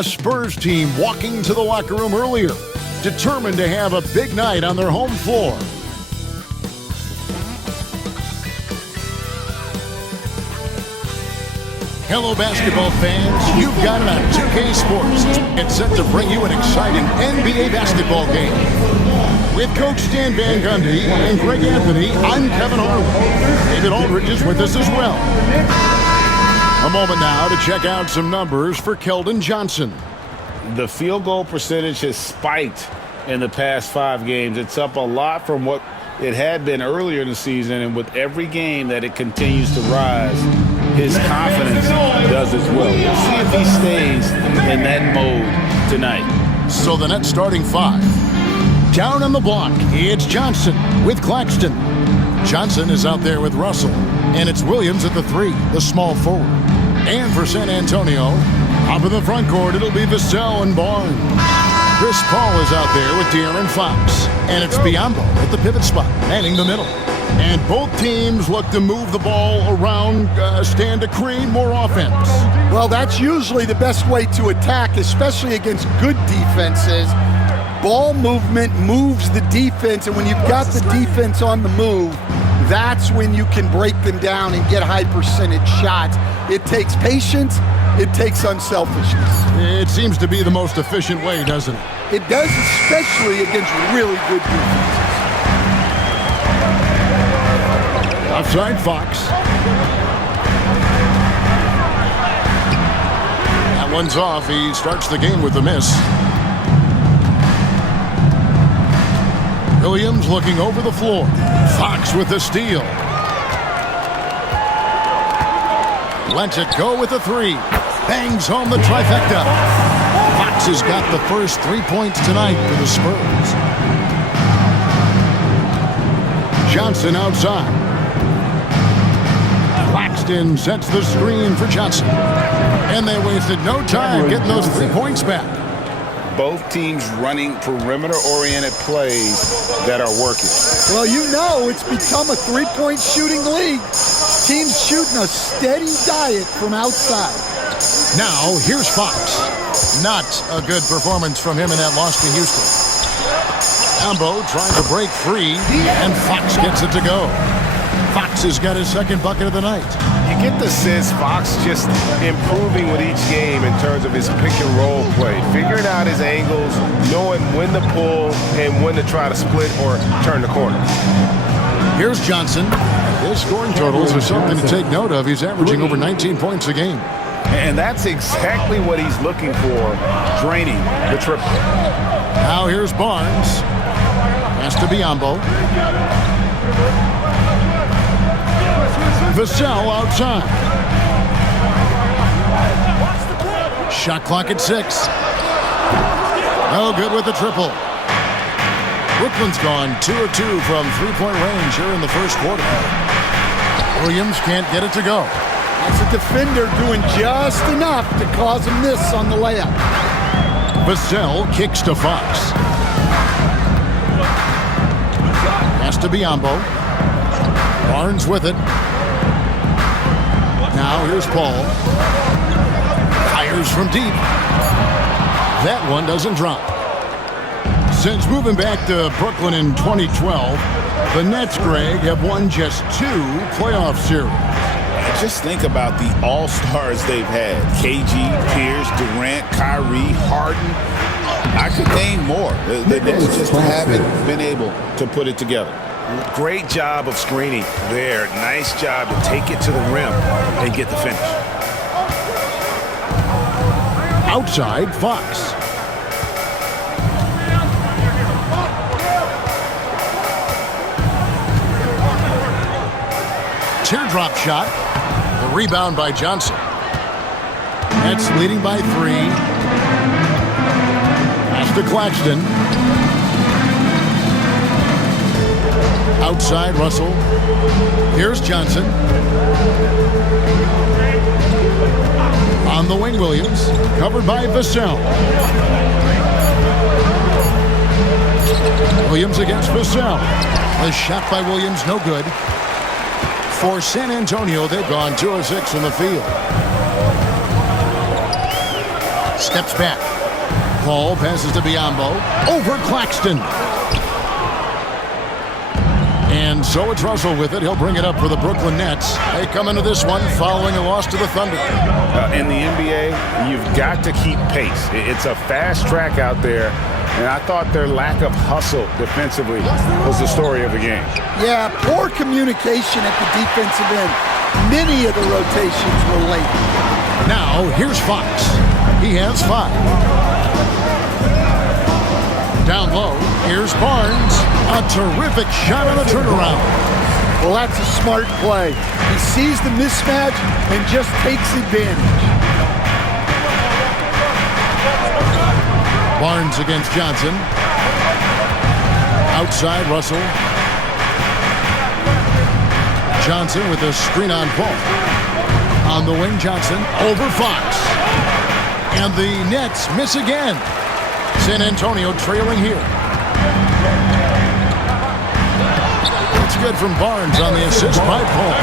A Spurs team walking to the locker room earlier, determined to have a big night on their home floor. Hello, basketball fans. You've got it on 2K Sports. It's set to bring you an exciting NBA basketball game. With Coach Stan Van Gundy and Greg Anthony, I'm Kevin Harlan. David Aldridge is with us as well. A moment now to check out some numbers for Keldon Johnson. The field goal percentage has spiked in the past 5 games. It's up a lot from what it had been earlier in the season, and with every game that it continues to rise, his confidence does as well. We'll see if he stays in that mode tonight. So the Nets starting 5. Down on the block, it's Johnson with Claxton. Johnson is out there with Russell, and it's Williams at the 3, the small forward. And for San Antonio, up in the front court, it'll be Vassell and Barnes. Chris Paul is out there with De'Aaron Fox, and it's Biyombo at the pivot spot, manning the middle. And both teams look to move the ball around, stand to create more offense. Well, that's usually the best way to attack, especially against good defenses. Ball movement moves the defense, and when you've got the defense on the move, that's when you can break them down and get high percentage shots. It takes patience. It takes unselfishness. It seems to be the most efficient way, doesn't it? It does, especially against really good defenses. Offside Fox. That one's off. He starts the game with a miss. Williams looking over the floor. Fox with the steal. Lets it go with a 3. Bangs home the trifecta. Fox has got the first 3 points tonight for the Spurs. Johnson outside. Claxton sets the screen for Johnson. And they wasted no time getting those 3 points back. Both teams running perimeter-oriented plays that are working. Well, you know it's become a three-point shooting league. Teams shooting a steady diet from outside. Now, here's Fox. Not a good performance from him in that loss to Houston. Ambo trying to break free, and Fox gets it to go. Fox has got his second bucket of the night. You get the sense Fox just improving with each game in terms of his pick-and-roll play, figuring out his angles, knowing when to pull and when to try to split or turn the corner. Here's Johnson. His scoring totals are something to take note of. He's averaging over 19 points a game. And that's exactly what he's looking for, draining the triple. Now here's Barnes. Pass to Biyombo. Vassell outside. Shot clock at 6. No good with the triple. Brooklyn's gone 2 of 2 from three-point range here in the first quarter. Williams can't get it to go. That's a defender doing just enough to cause a miss on the layup. Vassell kicks to Fox. Pass to Biyombo. Barnes with it. Now here's Paul. Fires from deep. That one doesn't drop. Since moving back to Brooklyn in 2012, the Nets, Greg, have won just 2 playoff series. Just think about the all-stars they've had. KG, Pierce, Durant, Kyrie, Harden. I could name more. The Nets just haven't been able to put it together. Great job of screening there. Nice job to take it to the rim and get the finish. Outside, Fox. Teardrop shot. The rebound by Johnson. Nets leading by 3. Pass to Claxton. Outside, Russell. Here's Johnson. On the wing, Williams. Covered by Vassell. Williams against Vassell. The shot by Williams, no good. For San Antonio, they've gone 2 of 6 from the field. Steps back. Paul passes to Biyombo. Over Claxton. And so it's Russell with it. He'll bring it up for the Brooklyn Nets. They come into this one following a loss to the Thunder. In the NBA, you've got to keep pace. It's a fast track out there, and I thought their lack of hustle defensively was the story of the game. Yeah, poor communication at the defensive end. Many of the rotations were late. Now, here's Fox. He has 5. Down low, here's Barnes. A terrific shot on the turnaround. Well, that's a smart play. He sees the mismatch and just takes advantage. Barnes against Johnson. Outside, Russell. Johnson with a screen on Paul. On the wing, Johnson over Fox. And the Nets miss again. San Antonio trailing here. It's good from Barnes on the assist by Paul.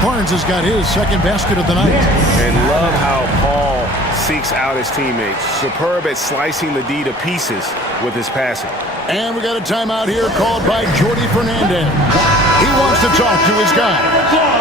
Barnes has got his second basket of the night. And love how Paul seeks out his teammates. Superb at slicing the D to pieces with his passing. And we got a timeout here called by Jordi Fernandez. He wants to talk to his guy.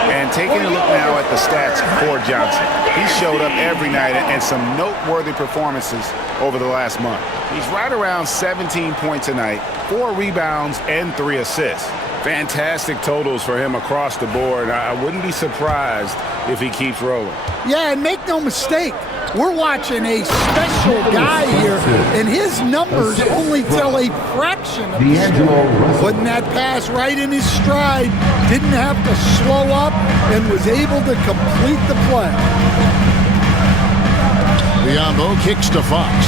And taking a look now at the stats for Johnson. He showed up every night and some noteworthy performances over the last month. He's right around 17 points a night, 4 rebounds, and 3 assists. Fantastic totals for him across the board. I wouldn't be surprised if he keeps rolling. Yeah, and make no mistake, we're watching a special guy here, and his numbers only tell a fraction of the story. Putting that pass right in his stride, didn't have to slow up, and was able to complete the play. Biyombo kicks to Fox.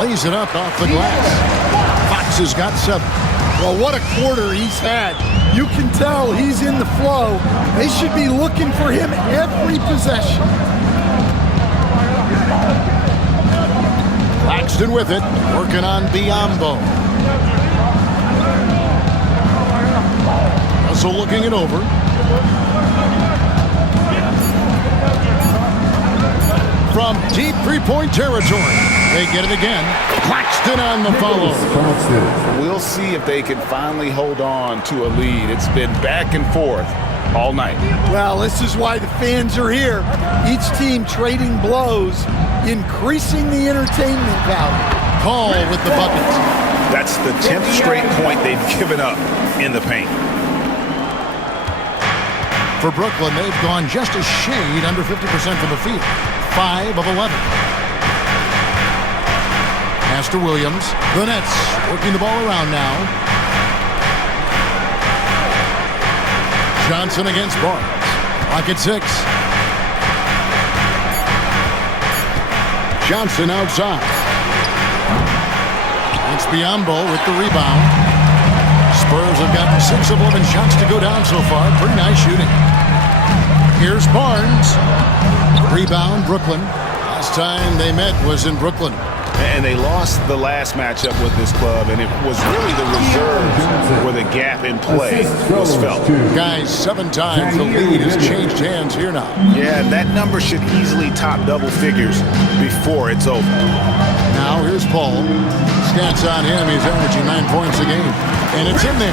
Lays it up off the glass. Fox has got 7. Well, what a quarter he's had. You can tell he's in the flow. They should be looking for him every possession. Claxton with it, working on Biyombo. Russell looking it over. From deep three-point territory. They get it again. Claxton on the follow. We'll see if they can finally hold on to a lead. It's been back and forth all night. Well, this is why the fans are here. Each team trading blows, increasing the entertainment value. Paul with the bucket. That's the 10th straight point they've given up in the paint. For Brooklyn, they've gone just a shade under 50% from the field. 5 of 11. Pass to Williams. The Nets working the ball around now. Johnson against Barnes. Clock at 6. Johnson outside. It's Biyombo with the rebound. Spurs have gotten 6 of 11 shots to go down so far. Pretty nice shooting. Here's Barnes. Rebound, Brooklyn. Last time they met was in Brooklyn. And they lost the last matchup with this club, and it was really the reserves where the gap in play was felt. Guys, 7 times the lead has changed hands here now. Yeah, that number should easily top double figures before it's over. Now here's Paul. Stats on him, he's averaging 9 points a game. And it's in there.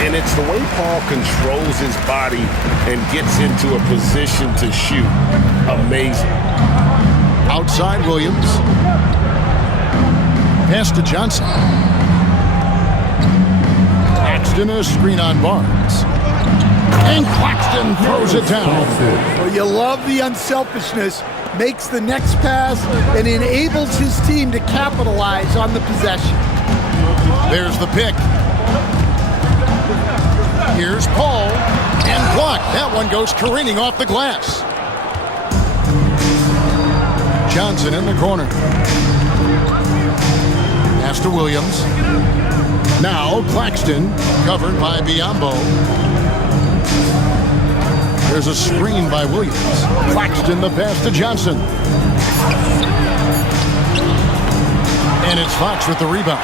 And it's the way Paul controls his body and gets into a position to shoot. Amazing. Outside Williams. Pass to Johnson. Claxton a screen on Barnes. And Claxton throws it down. Well, you love the unselfishness. Makes the next pass and enables his team to capitalize on the possession. There's the pick. Here's Paul. And blocked. That one goes careening off the glass. Johnson in the corner. Pass to Williams. Now Claxton, covered by Biyombo. There's a screen by Williams. Claxton the pass to Johnson. And it's Fox with the rebound.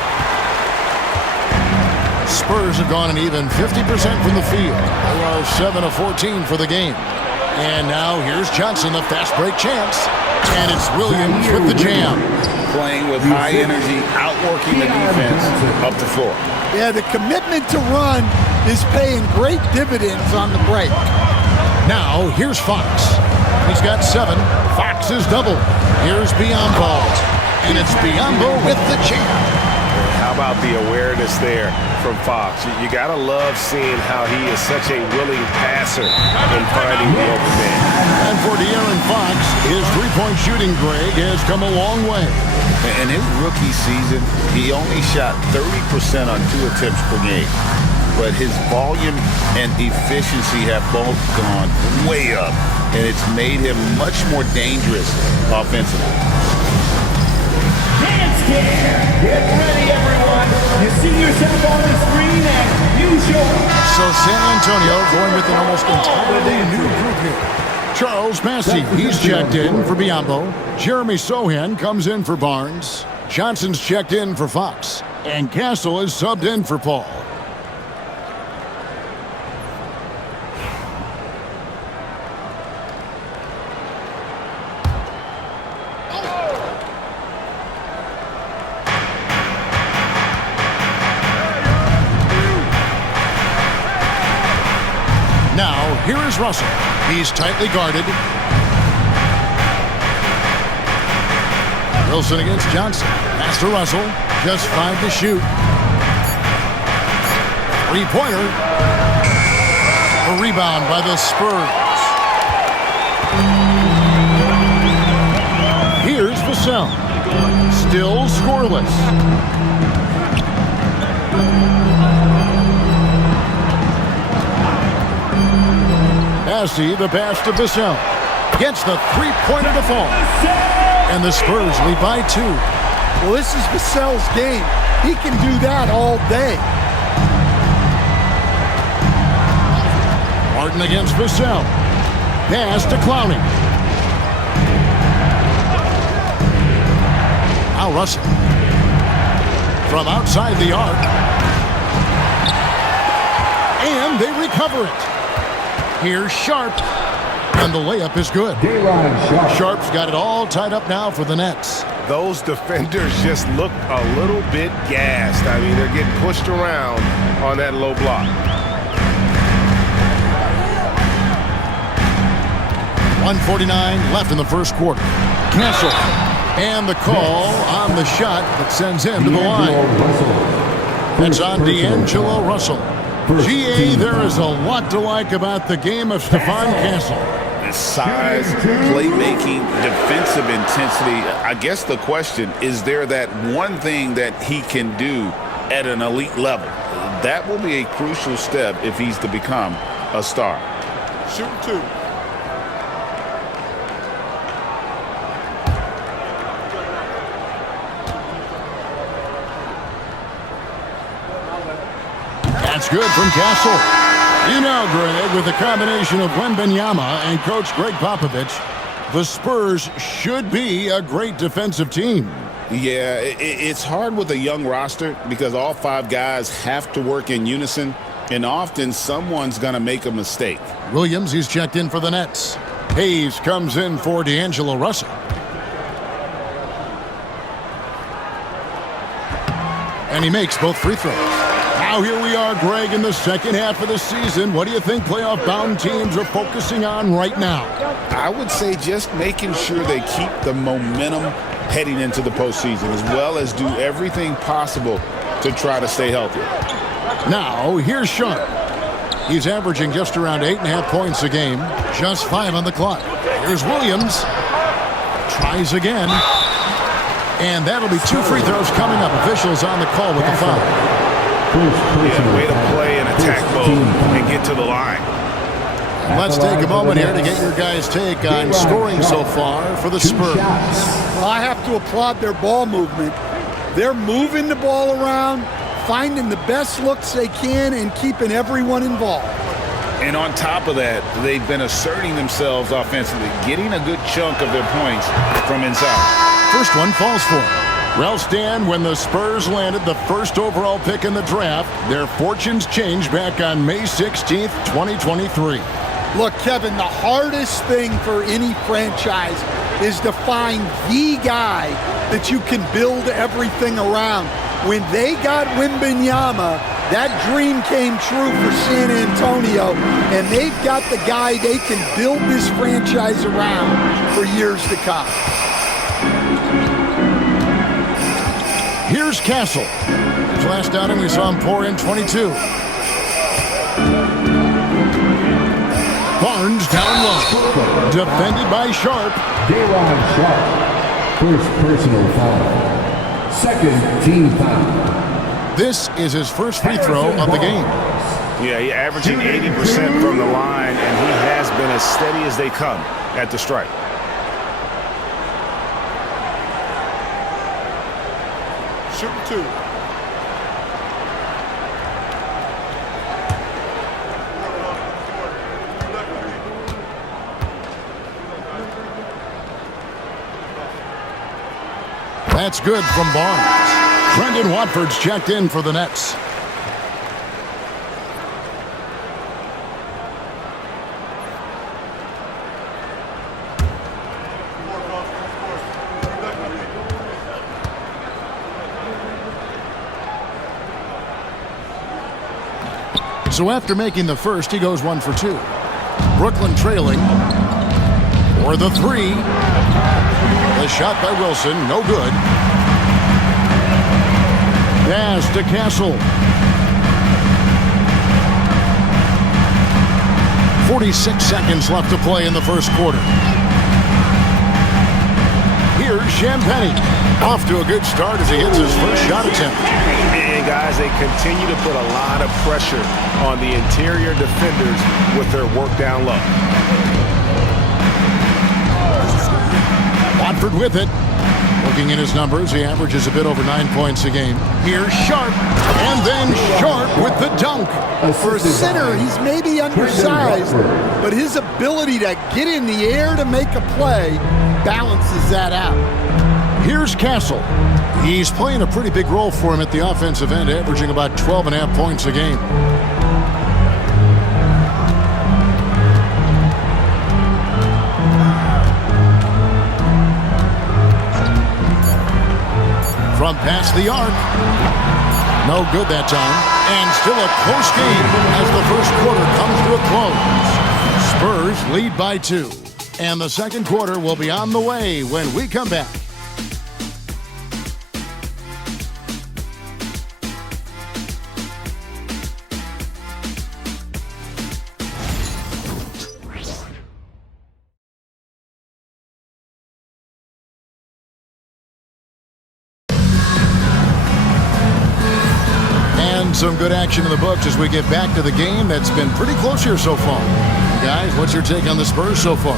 Spurs have gone an even 50% from the field. They are 7 of 14 for the game. And now here's Johnson, the fast break chance. And it's Williams with the jam. Playing with high energy, outworking the defense up the floor. Yeah, the commitment to run is paying great dividends on the break. Now here's Fox. He's got 7. Fox is double. Here's Biyombo. And it's Biyombo with the jam. How about the awareness there from Fox? You got to love seeing how he is such a willing passer in finding the open man. And for De'Aaron Fox, his three-point shooting, Greg, has come a long way. In his rookie season, he only shot 30% on 2 attempts per game. But his volume and efficiency have both gone way up, and it's made him much more dangerous offensively. Get ready, everyone. You see yourself on the screen and use your... So San Antonio going with an almost entirely new group here. Charles Massey, he's checked in for Biyombo. Jeremy Sohan comes in for Barnes. Johnson's checked in for Fox. And Castle is subbed in for Paul. Now, here is Russell. He's tightly guarded. Wilson against Johnson. Pass to Russell. Just 5 to shoot. Three-pointer. A rebound by the Spurs. Here's Vassell. Still scoreless. Massey, the pass to Vassell. Gets the three-pointer to fall. And the Spurs lead by 2. Well, this is Vassell's game. He can do that all day. Martin against Vassell. Pass to Clowney. Now Russell. From outside the arc. And they recover it. Here's Sharp, and the layup is good. Sharp's got it all tied up now for the Nets. Those defenders just look a little bit gassed. I mean, they're getting pushed around on that low block. 1:49 left in the first quarter. Castle, and the call on the shot that sends him to the line. It's on D'Angelo Russell. GA, there is a lot to like about the game of Stephon Castle. His size, playmaking, defensive intensity. I guess the question, is there that one thing that he can do at an elite level? That will be a crucial step if he's to become a star. Shoot 2. That's good from Castle. You know, Greg, with the combination of Wembanyama and Coach Greg Popovich, the Spurs should be a great defensive team. Yeah, it's hard with a young roster because all 5 guys have to work in unison, and often someone's going to make a mistake. Williams, he's checked in for the Nets. Hayes comes in for D'Angelo Russell. And he makes both free throws. Now here we are, Greg, in the second half of the season. What do you think playoff-bound teams are focusing on right now? I would say just making sure they keep the momentum heading into the postseason, as well as do everything possible to try to stay healthy. Now, here's Sharp. He's averaging just around 8.5 points a game, just 5 on the clock. Here's Williams. Tries again. And that'll be 2 free throws coming up. Officials on the call with the foul. Yeah, way to play in attack mode and get to the line. Let's take a moment here to get your guys' take on scoring so far for the Spurs. Well, I have to applaud their ball movement. They're moving the ball around, finding the best looks they can, and keeping everyone involved. And on top of that, they've been asserting themselves offensively, getting a good chunk of their points from inside. First one falls for him. Well, Stan, when the Spurs landed the first overall pick in the draft, their fortunes changed back on May 16th, 2023. Look, Kevin, the hardest thing for any franchise is to find the guy that you can build everything around. When they got Wembanyama, that dream came true for San Antonio, and they've got the guy they can build this franchise around for years to come. Here's Castle. His last outing, we saw him pour in 22. Barnes down low. Defended by Sharp. Dayron Sharp. First personal foul. Second team foul. This is his first free throw of the game. Yeah, he's averaging 80% from the line, and he has been as steady as they come at the stripe. Shooting two. That's good from Barnes. Brendan Watford's checked in for the Nets. So after making the first, he goes 1 for 2. Brooklyn trailing for the three. The shot by Wilson, no good. Pass to Castle. 46 seconds left to play in the first quarter. Here's Champagnie. Off to a good start as he hits his first shot attempt. And guys, they continue to put a lot of pressure on the interior defenders with their work down low. Watford with it. Looking at his numbers, he averages a bit over 9 points a game. Here's Sharp, and then Sharp with the dunk. For a center, he's maybe undersized, but his ability to get in the air to make a play balances that out. Here's Castle. He's playing a pretty big role for him at the offensive end, averaging about 12.5 points a game. From past the arc. No good that time. And still a close game as the first quarter comes to a close. Spurs lead by 2. And the second quarter will be on the way when we come back. Some good action in the books as we get back to the game that's been pretty close here so far. Guys, what's your take on the Spurs so far?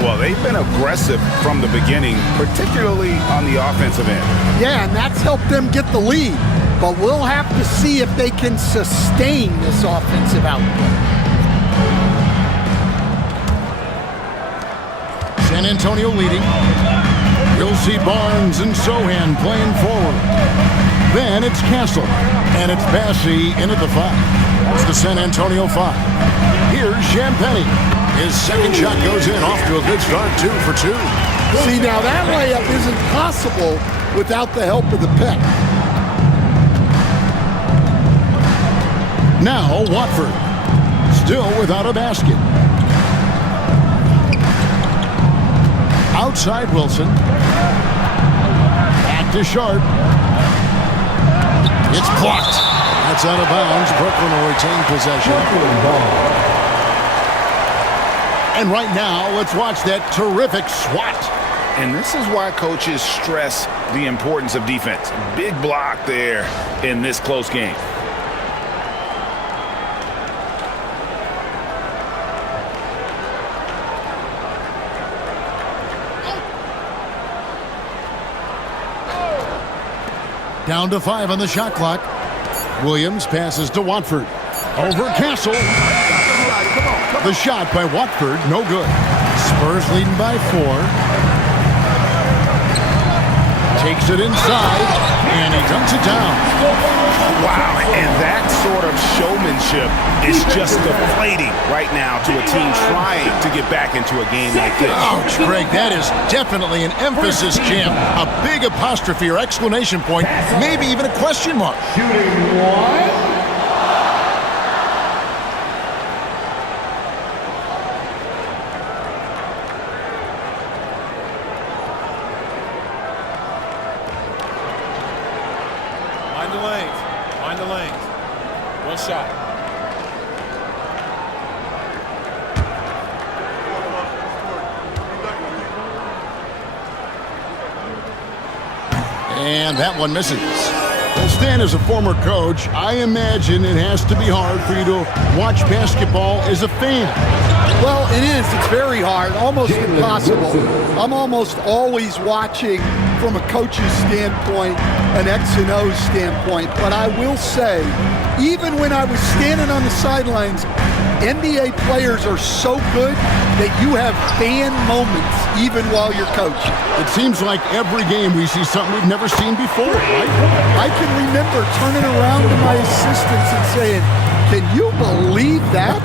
Well, they've been aggressive from the beginning, particularly on the offensive end. Yeah, and that's helped them get the lead. But we'll have to see if they can sustain this offensive output. San Antonio leading. You'll see Barnes and Sohan playing forward. Then it's Castle, and it's Bassey in at the 5. It's the San Antonio 5. Here's Champagnie. His second shot goes in, off to a good start, 2 for 2. See, now that layup isn't possible without the help of the pick. Now Watford, still without a basket. Outside Wilson. Back to Sharp. It's blocked. That's out of bounds. Brooklyn will retain possession. And right now, let's watch that terrific swat. And this is why coaches stress the importance of defense. Big block there in this close game. Down to 5 on the shot clock. Williams passes to Watford. Over Castle. The shot by Watford, no good. Spurs leading by 4. Takes it inside, and he dunks it down. Wow, and that sort of showmanship is just deflating right now to a team trying to get back into a game like this. Ouch, Greg, that is definitely an emphasis jam. A big apostrophe or exclamation point, maybe even a question mark. Shooting one. Find the lanes. One shot. And that one misses. Well, Stan, as a former coach, I imagine it has to be hard for you to watch basketball as a fan. Well, it is. It's very hard, almost impossible. I'm almost always watching from a coach's standpoint, an X and O standpoint. But I will say, even when I was standing on the sidelines, NBA players are so good that you have fan moments even while you're coaching. It seems like every game we see something we've never seen before, right? I can remember turning around to my assistants and saying, "Can you believe that?"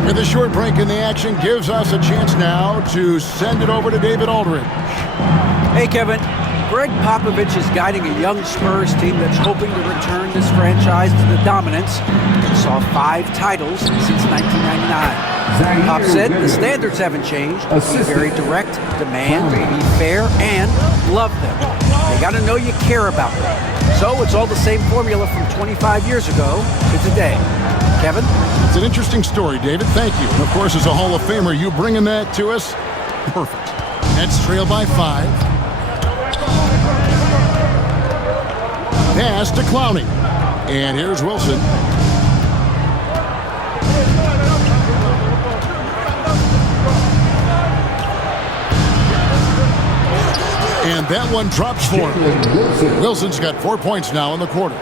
And the short break in the action gives us a chance now to send it over to David Aldridge. Hey, Kevin. Greg Popovich is guiding a young Spurs team that's hoping to return this franchise to the dominance that saw 5 titles since 1999. Pop said the standards haven't changed. Be very direct, demand, be fair, and love them. They got to know you care about them. So it's all the same formula from 25 years ago to today. Kevin? It's an interesting story, David. Thank you. And of course, as a Hall of Famer, you bringing that to us? Perfect. Nets trail by 5. Pass to Clowney. And here's Wilson. And that one drops for him. Wilson's got 4 points now in the quarter.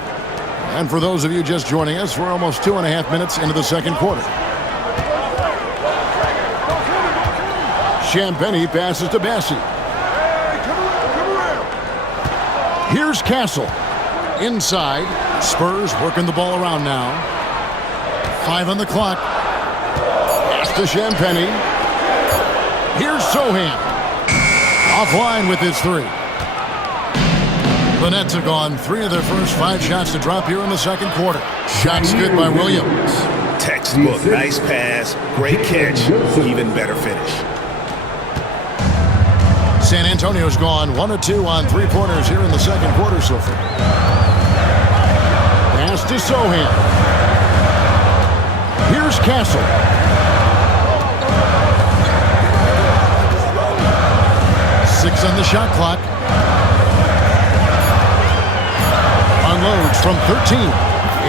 And for those of you just joining us, we're almost 2.5 minutes into the second quarter. Champagny passes to Bassi. Here's Castle. Inside. Spurs working the ball around now. 5 on the clock. Pass to Champagny. Here's Sohan. Offline with his 3. The Nets have gone 3 of their first 5 shots to drop here in the second quarter. Shots good by Williams. Textbook, nice pass, great catch, even better finish. San Antonio's gone 1 of 2 on 3-pointers here in the second quarter so far. Pass to Sohan. Here's Castle. Six on the shot clock. Unloads from 13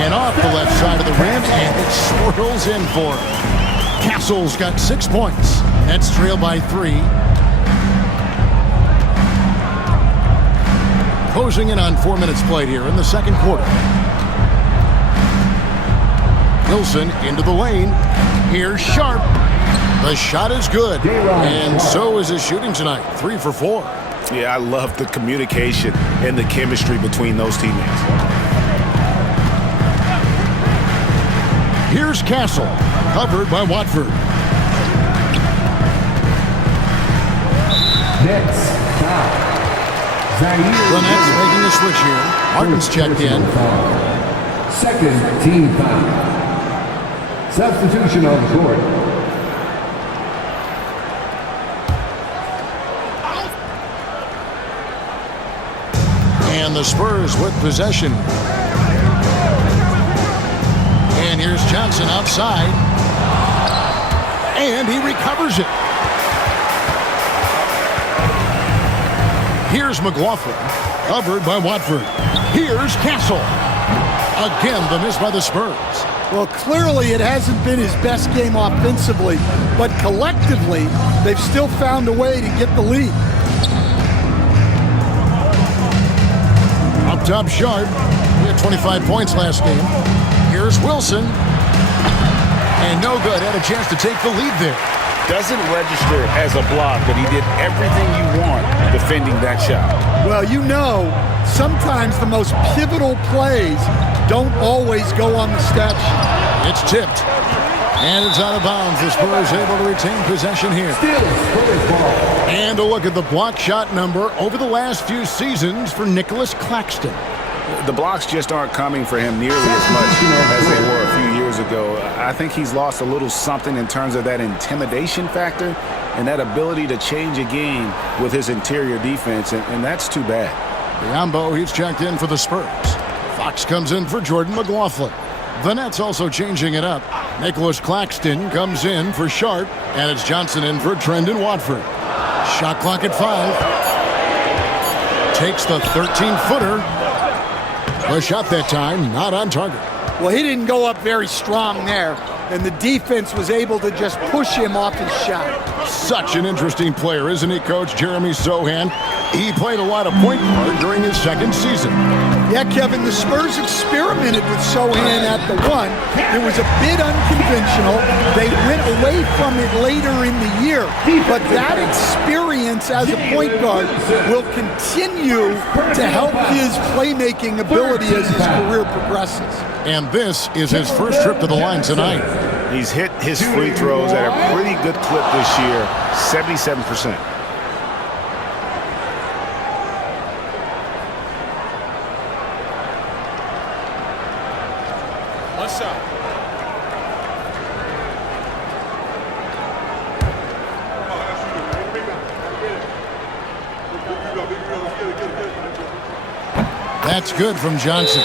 and off the left side of the rim, and it swirls in for him. Castle's got 6 points. Nets trail by 3. Closing in on 4 minutes played here in the second quarter. Wilson into the lane. Here's Sharp. The shot is good, and so is his shooting tonight. 3 for 4. Yeah, I love the communication and the chemistry between those teammates. Here's Castle, covered by Watford. Nets foul. The Nets making a switch here. Martin's checked in. Second team foul. Substitution on the court. And the Spurs with possession. And here's Johnson outside. And he recovers it. Here's McLaughlin, covered by Watford. Here's Castle. Again, the miss by the Spurs. Well, clearly it hasn't been his best game offensively, but collectively, they've still found a way to get the lead. Up top, Sharp. He had 25 points last game. Here's Wilson. And no good. Had a chance to take the lead there. doesn't register as a block, but he did everything you want defending that shot. Well, you know, sometimes the most pivotal plays don't always go on the stat sheet. It's tipped. And it's out of bounds. The Spurs able to retain possession here. Still Spurs ball. And a look at the block shot number over the last few seasons for Nicholas Claxton. The blocks just aren't coming for him nearly as much as they were a few years ago. I think he's lost a little something in terms of that intimidation factor and that ability to change a game with his interior defense, and that's too bad. Biombo, he's checked in for the Spurs. Fox comes in for Jordan McLaughlin. The Nets also changing it up. Nicholas Claxton comes in for Sharp, and it's Johnson in for Trendon Watford. Shot clock at 5. Takes the 13-footer. The shot that time, not on target. Well, he didn't go up very strong there, and the defense was able to just push him off his shot. Such an interesting player, isn't he, Coach Jeremy Sohan? He played a lot of point guard during his second season. Yeah, Kevin, the Spurs experimented with Sohan at the 1. It was a bit unconventional. They went away from it later in the year. But that experience as a point guard will continue to help his playmaking ability as his career progresses. And this is his first trip to the line tonight. He's hit his free throws at a pretty good clip this year, 77%. One shot. That's good from Johnson.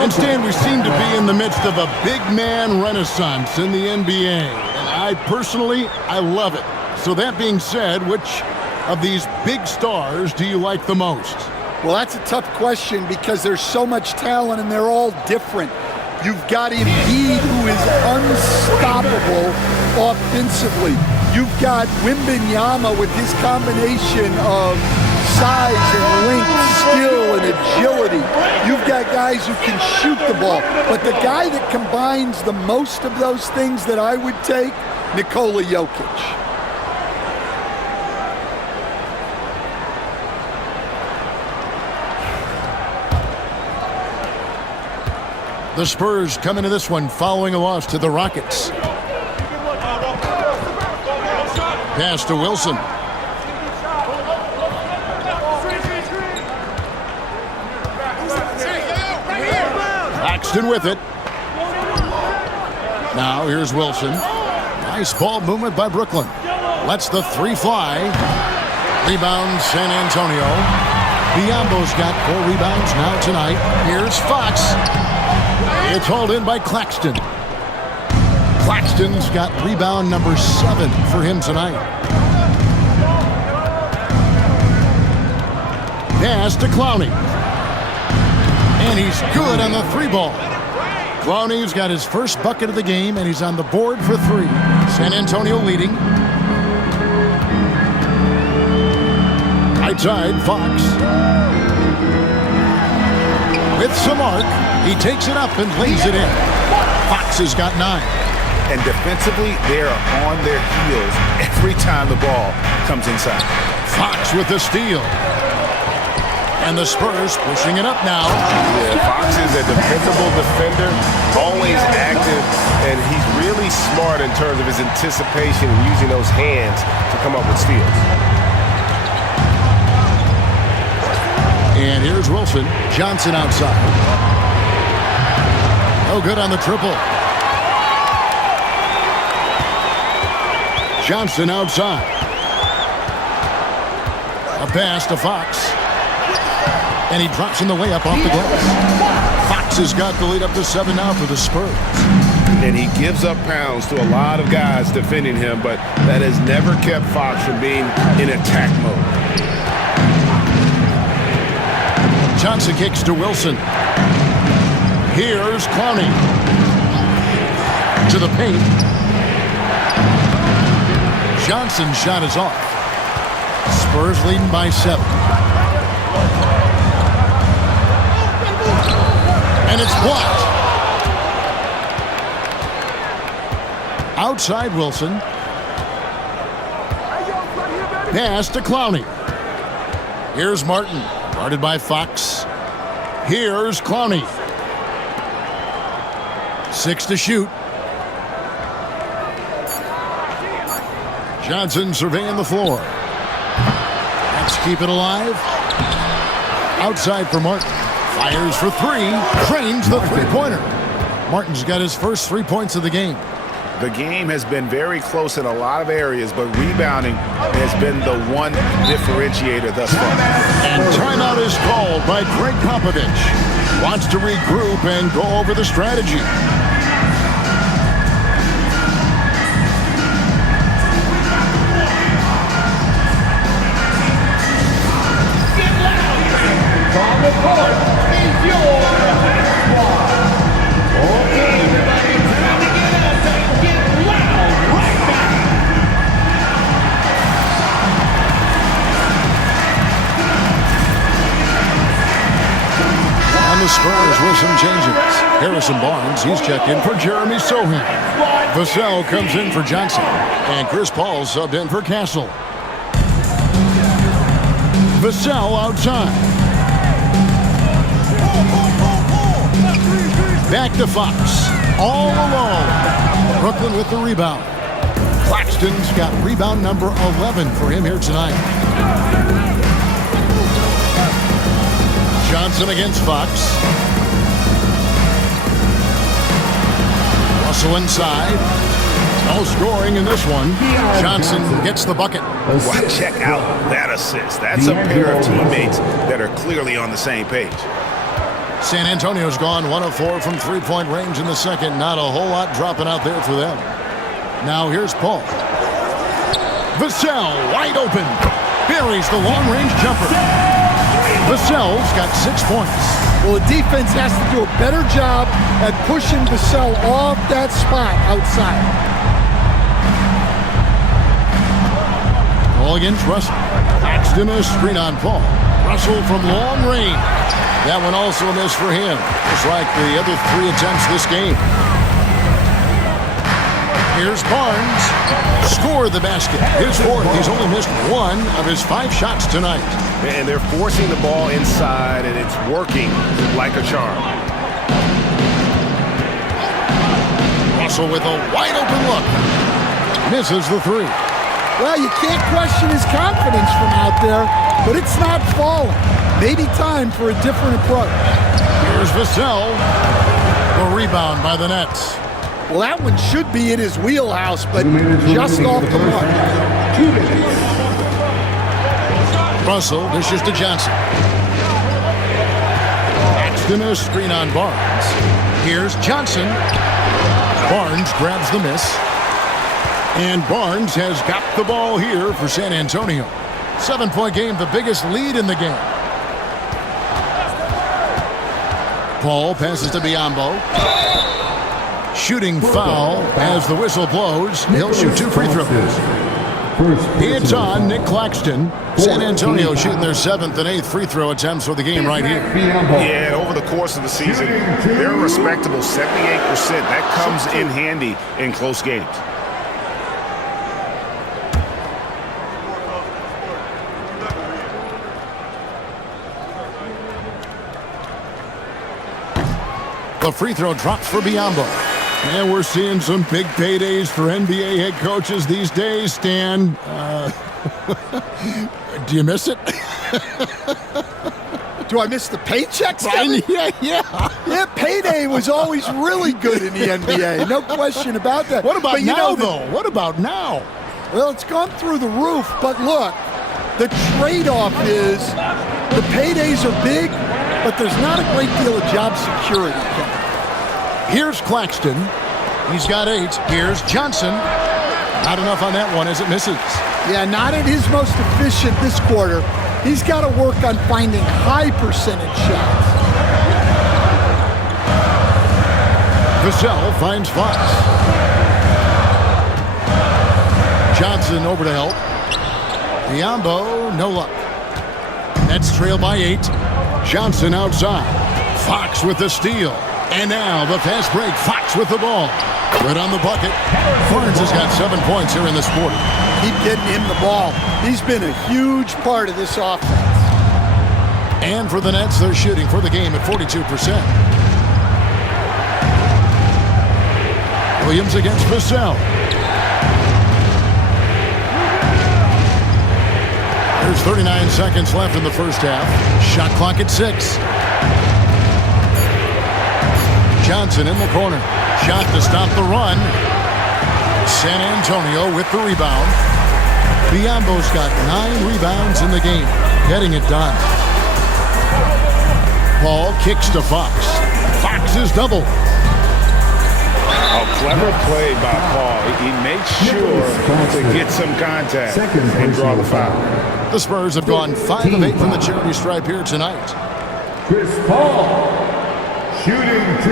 Instead, we seem to be in the midst of a big man renaissance in the NBA. And I love it. So that being said, which of these big stars do you like the most? Well, that's a tough question because there's so much talent and they're all different. You've got Embiid, who is unstoppable offensively. You've got Wembanyama with his combination of size and length, skill and agility. You've got guys who can shoot the ball. But the guy that combines the most of those things that I would take, Nikola Jokic. The Spurs come into this one following a loss to the Rockets. Pass to Wilson. Claxton with it. Now here's Wilson. Nice ball movement by Brooklyn. Lets the 3 fly. Rebound San Antonio. Biombo's got 4 rebounds now tonight. Here's Fox. It's hauled in by Claxton. Claxton's got rebound number 7 for him tonight. Pass to Clowney. And he's good on the 3 ball. Clowney's got his first bucket of the game, and he's on the board for 3. San Antonio leading. Right side, Fox. With some arc, he takes it up and lays it in. Fox has got 9. And defensively, they are on their heels every time the ball comes inside. Fox with the steal. And the Spurs pushing it up now. Yeah, Fox is a dependable defender, always active, and he's really smart in terms of his anticipation and using those hands to come up with steals. And here's Wilson. Johnson outside. No good on the triple. Johnson outside. A pass to Fox. And he drops in the way up off the glass. Fox has got the lead up to 7 now for the Spurs. And he gives up pounds to a lot of guys defending him, but that has never kept Fox from being in attack mode. Johnson kicks to Wilson. Here's Clowney. To the paint. Johnson's shot is off. Spurs leading by 7. And it's blocked. Outside Wilson. Pass to Clowney. Here's Martin, guarded by Fox. Here's Clowney. 6 to shoot. Johnson surveying the floor. Let's keep it alive. Outside for Martin. Fires for 3. Trains the three-pointer. Martin's got his first 3 points of the game. The game has been very close in a lot of areas, but rebounding has been the one differentiator thus far. And timeout is called by Greg Popovich. Wants to regroup and go over the strategy. On the court is your squad. Okay, everybody, time to get up and get loud right now. On the Spurs with some changes. Harrison Barnes, he's checked in for Jeremy Sohan. Vassell comes in for Johnson. And Chris Paul subbed in for Castle. Vassell outside. Back to Fox. All alone. Brooklyn with the rebound. Claxton's got rebound number 11 for him here tonight. Johnson against Fox. Russell inside. No scoring in this one. Johnson gets the bucket. Wow, check out that assist. That's a pair of teammates that are clearly on the same page. San Antonio's gone 1 of 4 from three-point range in the second. Not a whole lot dropping out there for them. Now here's Paul. Vassell wide open. Buries the long-range jumper. Vassell's got 6 points. Well, the defense has to do a better job at pushing Vassell off that spot outside. Paul against Russell. Paxton a screen on Paul. Russell from long range. That one also a miss for him, just like the other 3 attempts this game. Here's Barnes. Score the basket. His 4th. He's only missed 1 of his 5 shots tonight. And they're forcing the ball inside, and it's working like a charm. Russell with a wide open look. Misses the 3. Well, you can't question his confidence from out there, but it's not falling. Maybe time for a different approach. Here's Vassell. The rebound by the Nets. Well, that one should be in his wheelhouse, but just off the mark. 2 minutes. Russell dishes to Johnson. Paxton a screen on Barnes. Here's Johnson. Barnes grabs the miss. And Barnes has got the ball here for San Antonio. 7-point game, the biggest lead in the game. Paul passes to Biyombo. Shooting foul as the whistle blows. He'll shoot 2 free throws. It's on Nick Claxton. San Antonio shooting their 7th and 8th free throw attempts for the game right here. Yeah, over the course of the season, they're a respectable 78%. That comes in handy in close games. The free throw drops for Biyombo. And we're seeing some big paydays for NBA head coaches these days, Stan. Do you miss it? Do I miss the paychecks? Yeah. Yeah, payday was always really good in the NBA. No question about that. What about but now, though? What about now? Well, it's gone through the roof, but look, the trade-off is the paydays are big, but there's not a great deal of job security. Here's Claxton. He's got 8. Here's Johnson. Not enough on that one as it misses. Yeah, not at his most efficient this quarter. He's got to work on finding high percentage shots. Vassell finds Fox. Johnson over to help. Biyombo, no luck. Nets trail by 8. Johnson outside. Fox with the steal. And now the fast break. Fox with the ball. Good on the bucket. Barnes has got 7 points here in this quarter. Keep getting him the ball. He's been a huge part of this offense. And for the Nets, they're shooting for the game at 42%. Williams against Vassell. There's 39 seconds left in the first half. Shot clock at 6. Johnson in the corner. Shot to stop the run. San Antonio with the rebound. Biombo's got 9 rebounds in the game, getting it done. Paul kicks to Fox. Fox is double. A clever play by Paul. He makes sure to get some contact and draw the foul. The Spurs have gone 5 of 8 from the charity stripe here tonight. Chris Paul, shooting 2.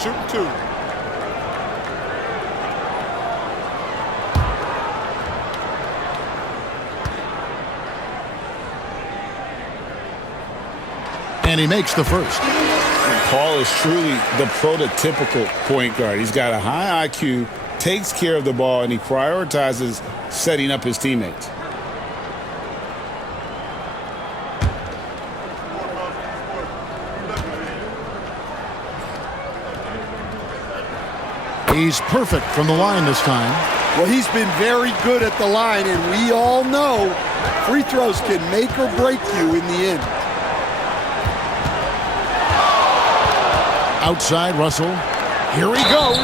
Shoot 2. And he makes the first. Paul is truly the prototypical point guard. He's got a high IQ, takes care of the ball, and he prioritizes setting up his teammates. He's perfect from the line this time. Well, he's been very good at the line, and we all know free throws can make or break you in the end. Outside Russell. Here he goes.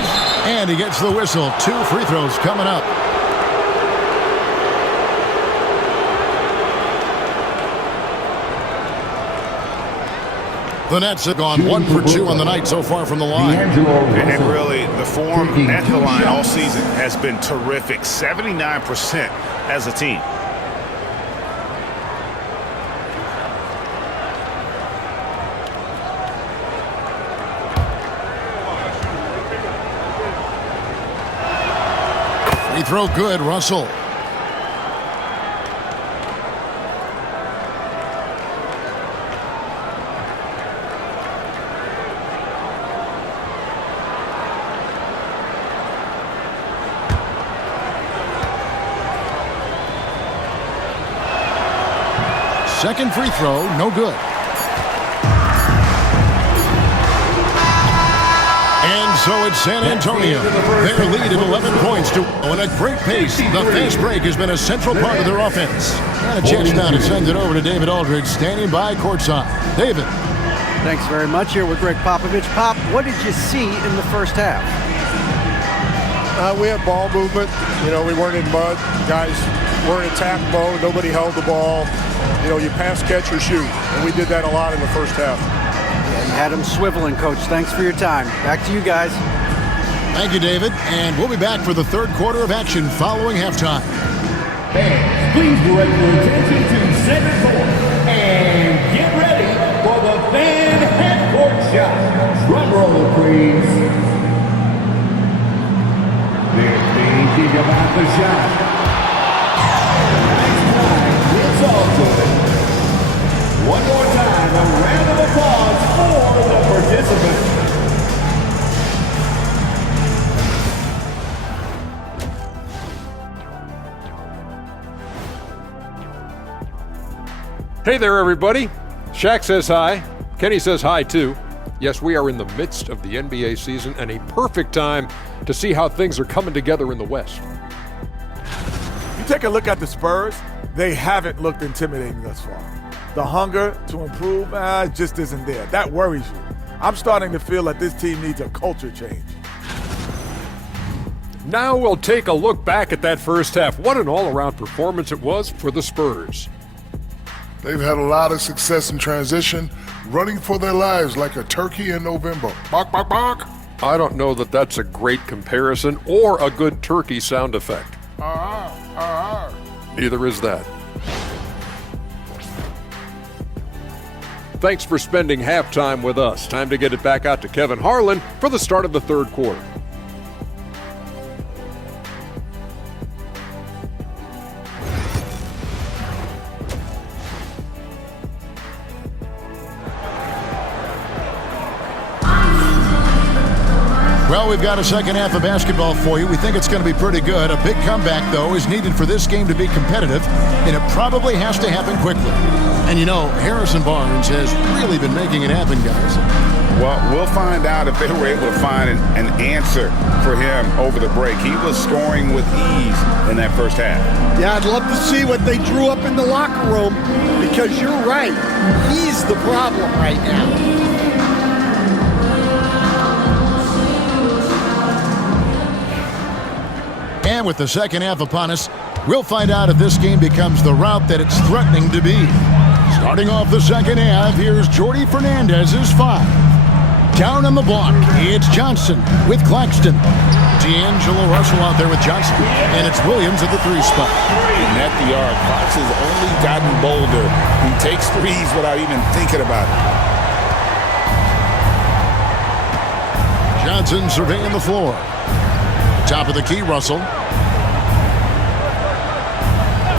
And he gets the whistle. 2 free throws coming up. The Nets have gone 1 for 2 on the night so far from the line. And really, the form at the line all season has been terrific. 79% as a team. Free throw good, Russell. Second free throw, no good. And so it's San Antonio. Their lead at 11 points to at a great pace. The fast break has been a central part of their offense. And a chance now to send it over to David Aldridge, standing by courtside. David. Thanks very much. Here with Greg Popovich. Pop, what did you see in the first half? We had ball movement. You know, we weren't in mud. Guys were in attack mode. Nobody held the ball. You know, you pass, catch, or shoot. And we did that a lot in the first half. Yeah, you had them swiveling, Coach. Thanks for your time. Back to you guys. Thank you, David. And we'll be back for the third quarter of action following halftime. Fans, please direct your attention to center court and get ready for the fan half-court shot. Drum roll, please. They're thinking about the shot. Next time, it's all good. One more time, a round of applause for the participants. Hey there, everybody. Shaq says hi. Kenny says hi, too. Yes, we are in the midst of the NBA season and a perfect time to see how things are coming together in the West. You take a look at the Spurs, they haven't looked intimidating thus far. The hunger to improve just isn't there. That worries you. I'm starting to feel that this team needs a culture change. Now we'll take a look back at that first half. What an all-around performance it was for the Spurs. They've had a lot of success in transition, running for their lives like a turkey in November. Bark, bark, bark. I don't know that that's a great comparison or a good turkey sound effect. Neither is that. Thanks for spending halftime with us. Time to get it back out to Kevin Harlan for the start of the third quarter. Well, we've got a second half of basketball for you. We think it's going to be pretty good. A big comeback, though, is needed for this game to be competitive, and it probably has to happen quickly. And you know, Harrison Barnes has really been making it happen, guys. Well, we'll find out if they were able to find an answer for him over the break. He was scoring with ease in that first half. Yeah, I'd love to see what they drew up in the locker room, because you're right. He's the problem right now. And with the second half upon us, we'll find out if this game becomes the route that it's threatening to be. Starting off the second half, here's Jordy Fernandez's 5. Down on the block, it's Johnson with Claxton. D'Angelo Russell out there with Johnson. And it's Williams at the 3 spot. And at the arc, Fox has only gotten bolder. He takes threes without even thinking about it. Johnson surveying the floor. Top of the key, Russell.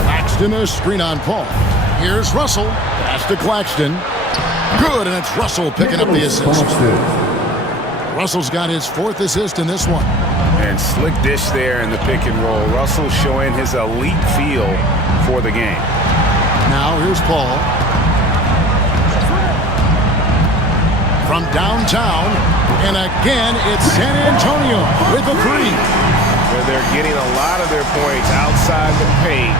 Claxton a screen on Paul. Here's Russell. Pass to Claxton. Good, and it's Russell picking up the assist. Russell's got his 4th assist in this one. And slick dish there in the pick and roll. Russell showing his elite feel for the game. Now here's Paul. From downtown, and again it's San Antonio with a 3. Where they're getting a lot of their points outside the paint.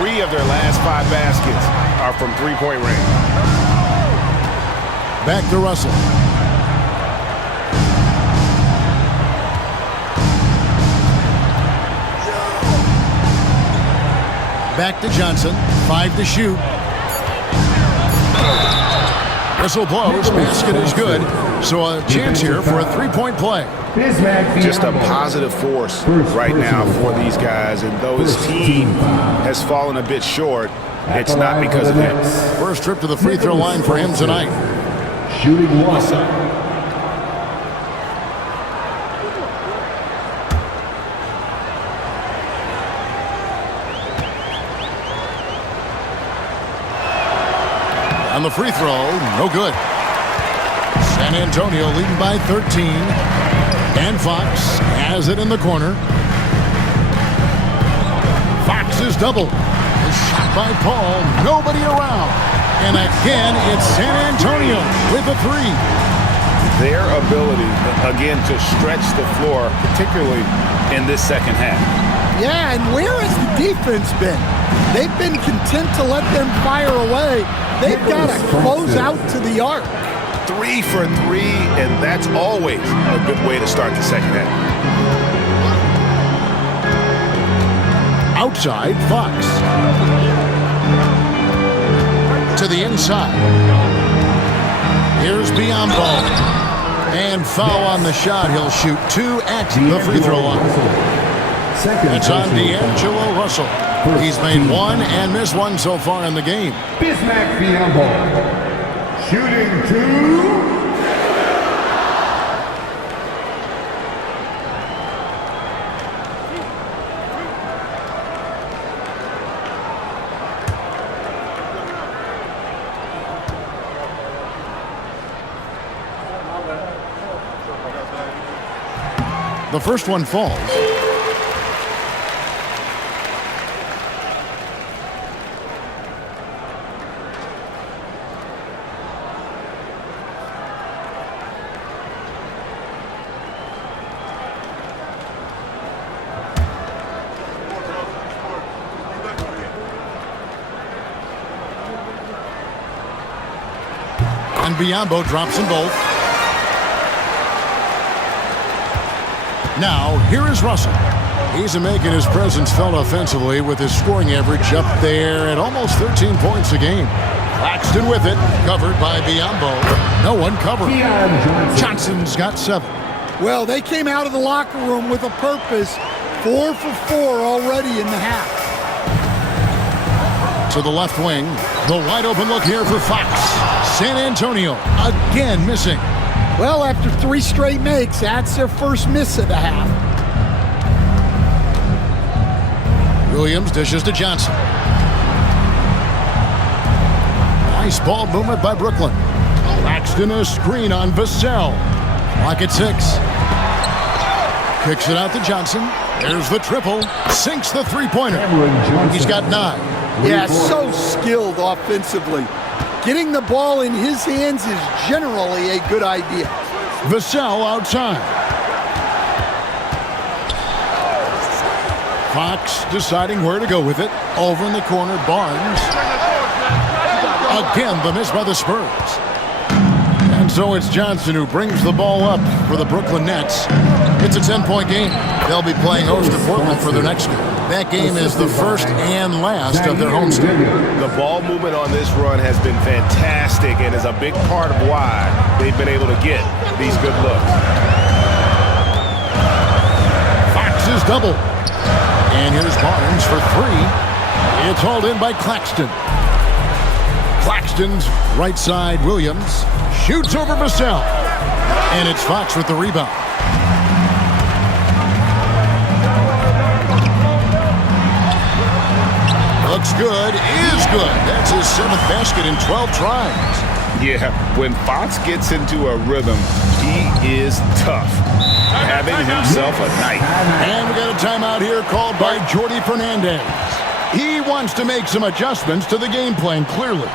3 of their last 5 baskets are from three-point range. Back to Russell. Back to Johnson. 5 to shoot. Whistle blows. Basket is good. So a chance here for a 3-point play. Just a positive force right now for these guys. And though his team has fallen a bit short, it's not because of him. First trip to the free throw line for him tonight. Shooting 1. On the free throw, no good. San Antonio leading by 13. And Fox has it in the corner. Fox is doubled. A shot by Paul, nobody around. And again, it's San Antonio with a 3. Their ability, again, to stretch the floor, particularly in this second half. Yeah, and where has the defense been? They've been content to let them fire away. They've got to close out to the arc. 3 for 3, and that's always a good way to start the second half. Outside, Fox. To the inside. Here's Biombo. And foul on the shot. He'll shoot 2 at the free throw line. It's on D'Angelo Russell. He's made 1 and missed 1 so far in the game. Bismack Biombo. Shooting 2. The first one falls. And Biombo drops them both. Now, here is Russell. He's making his presence felt offensively with his scoring average up there at almost 13 points a game. Claxton with it, covered by Biombo. No one covering. Johnson's got 7. Well, they came out of the locker room with a purpose. 4 for 4 already in the half. To the left wing, the wide open look here for Fox. San Antonio again missing. Well, after 3 straight makes, that's their first miss of the half. Williams dishes to Johnson. Nice ball movement by Brooklyn. Claxton a screen on Vassell. Clock at 6. Kicks it out to Johnson. There's the triple. Sinks the three-pointer. He's got 9. Yeah, so skilled offensively. Getting the ball in his hands is generally a good idea. Vassell outside. Fox deciding where to go with it. Over in the corner, Barnes. Again, the miss by the Spurs. And so it's Johnson who brings the ball up for the Brooklyn Nets. It's a 10-point game. They'll be playing host to Portland for their next game. That game is the first and last of their homestand. The ball movement on this run has been fantastic and is a big part of why they've been able to get these good looks. Fox is double. And here's Barnes for 3. It's hauled in by Claxton. Claxton's right side, Williams. Shoots over Vassell. And it's Fox with the rebound. Looks good, is good. That's his 7th basket in 12 tries. Yeah, when Fox gets into a rhythm, he is tough. Having himself a night. And we got a timeout here called by Jordi Fernandez. He wants to make some adjustments to the game plan, clearly.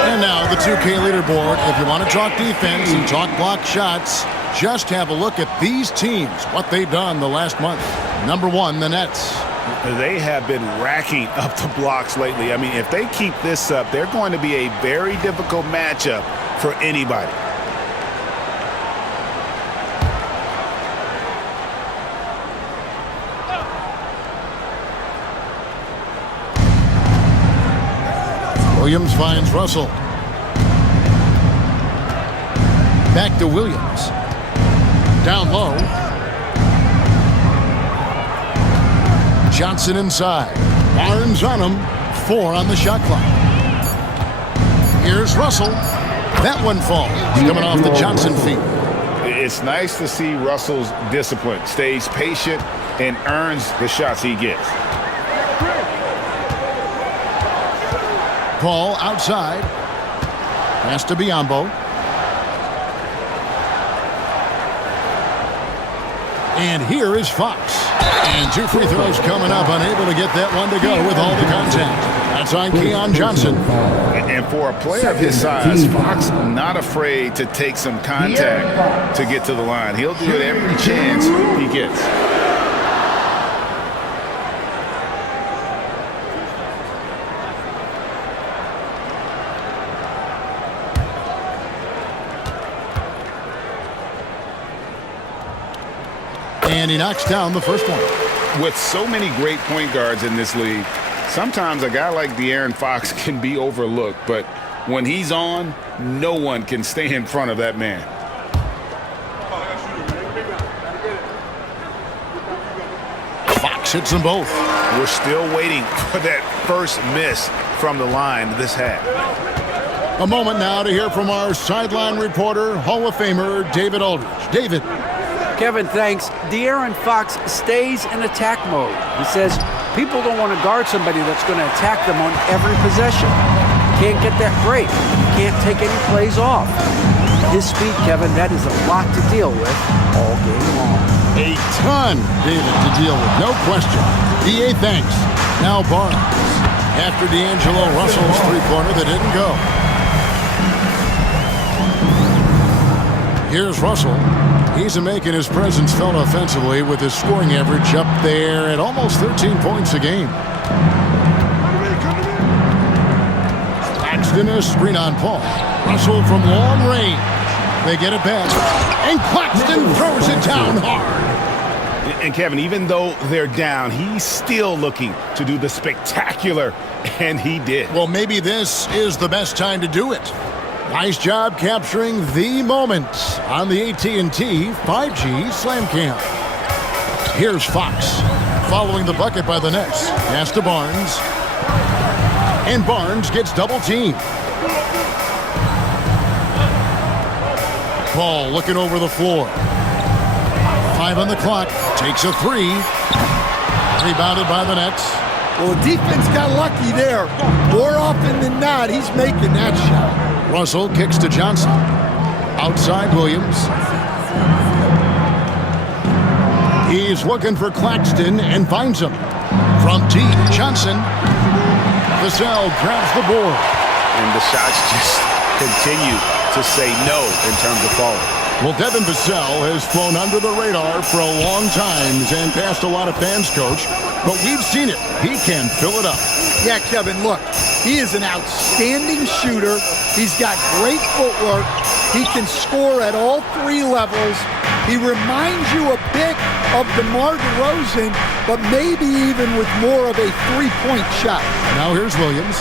And now the 2K leaderboard. If you want to talk defense and talk block shots, just have a look at these teams, what they've done the last month. Number 1, the Nets. They have been racking up the blocks lately. I mean, if they keep this up, they're going to be a very difficult matchup for anybody. Williams finds Russell. Back to Williams. Down low. Johnson inside. Barnes on him. 4 on the shot clock. Here's Russell. That one falls. Coming off the Johnson feed. It's nice to see Russell's discipline. Stays patient and earns the shots he gets. Paul outside. Pass to Biyombo. And here is Fox. And 2 free throws coming up. Unable to get that one to go with all the contact. That's on Keon Johnson. And for a player of his size, Fox not afraid to take some contact to get to the line. He'll do it every chance he gets. And he knocks down the first one. With so many great point guards in this league, sometimes a guy like De'Aaron Fox can be overlooked, but when he's on, no one can stay in front of that man. Fox hits them both. We're still waiting for that first miss from the line this half. A moment now to hear from our sideline reporter, Hall of Famer David Aldridge. David. Kevin, thanks. De'Aaron Fox stays in attack mode. He says people don't want to guard somebody that's going to attack them on every possession. Can't get that break. Can't take any plays off. His speed, Kevin, that is a lot to deal with all game long. A ton, David, to deal with, no question. DA, thanks. Now Barnes. After D'Angelo Russell's three-pointer that didn't go. Here's Russell. He's making his presence felt offensively with his scoring average up there at almost 13 points a game. Claxton a screen on Paul. Russell from long range. They get it back. And Claxton throws it down hard. And Kevin, even though they're down, he's still looking to do the spectacular, and he did. Well, maybe this is the best time to do it. Nice job capturing the moment on the AT&T 5G Slam Cam. Here's Fox following the bucket by the Nets. Pass to Barnes. And Barnes gets double teamed. Paul looking over the floor. 5 on the clock. Takes a 3. Rebounded by the Nets. Well, the defense got lucky there. More often than not, he's making that shot. Russell kicks to Johnson. Outside Williams. He's looking for Claxton and finds him. From deep, Johnson. Vassell grabs the board. And the shots just continue to say no in terms of falling. Well, Devin Vassell has flown under the radar for a long time and passed a lot of fans, Coach. But we've seen it. He can fill it up. Yeah, Kevin, look, he is an outstanding shooter. He's got great footwork. He can score at all 3 levels. He reminds you a bit of DeMar DeRozan, but maybe even with more of a 3-point shot. Now here's Williams.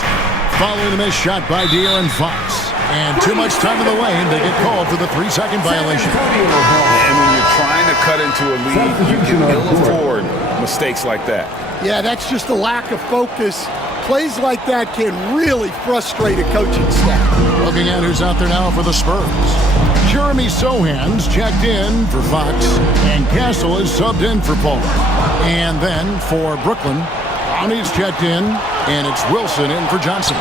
Following a missed shot by De'Aaron Fox. And too much time in the lane, they get called for the 3-second violation. And when you're trying to cut into a lead, you can ill afford mistakes like that. Yeah, that's just a lack of focus. Plays like that can really frustrate a coaching staff. Looking at who's out there now for the Spurs. Jeremy Sohan's checked in for Fox, and Castle is subbed in for Paul. And then for Brooklyn, Brownie's checked in, and it's Wilson in for Johnson.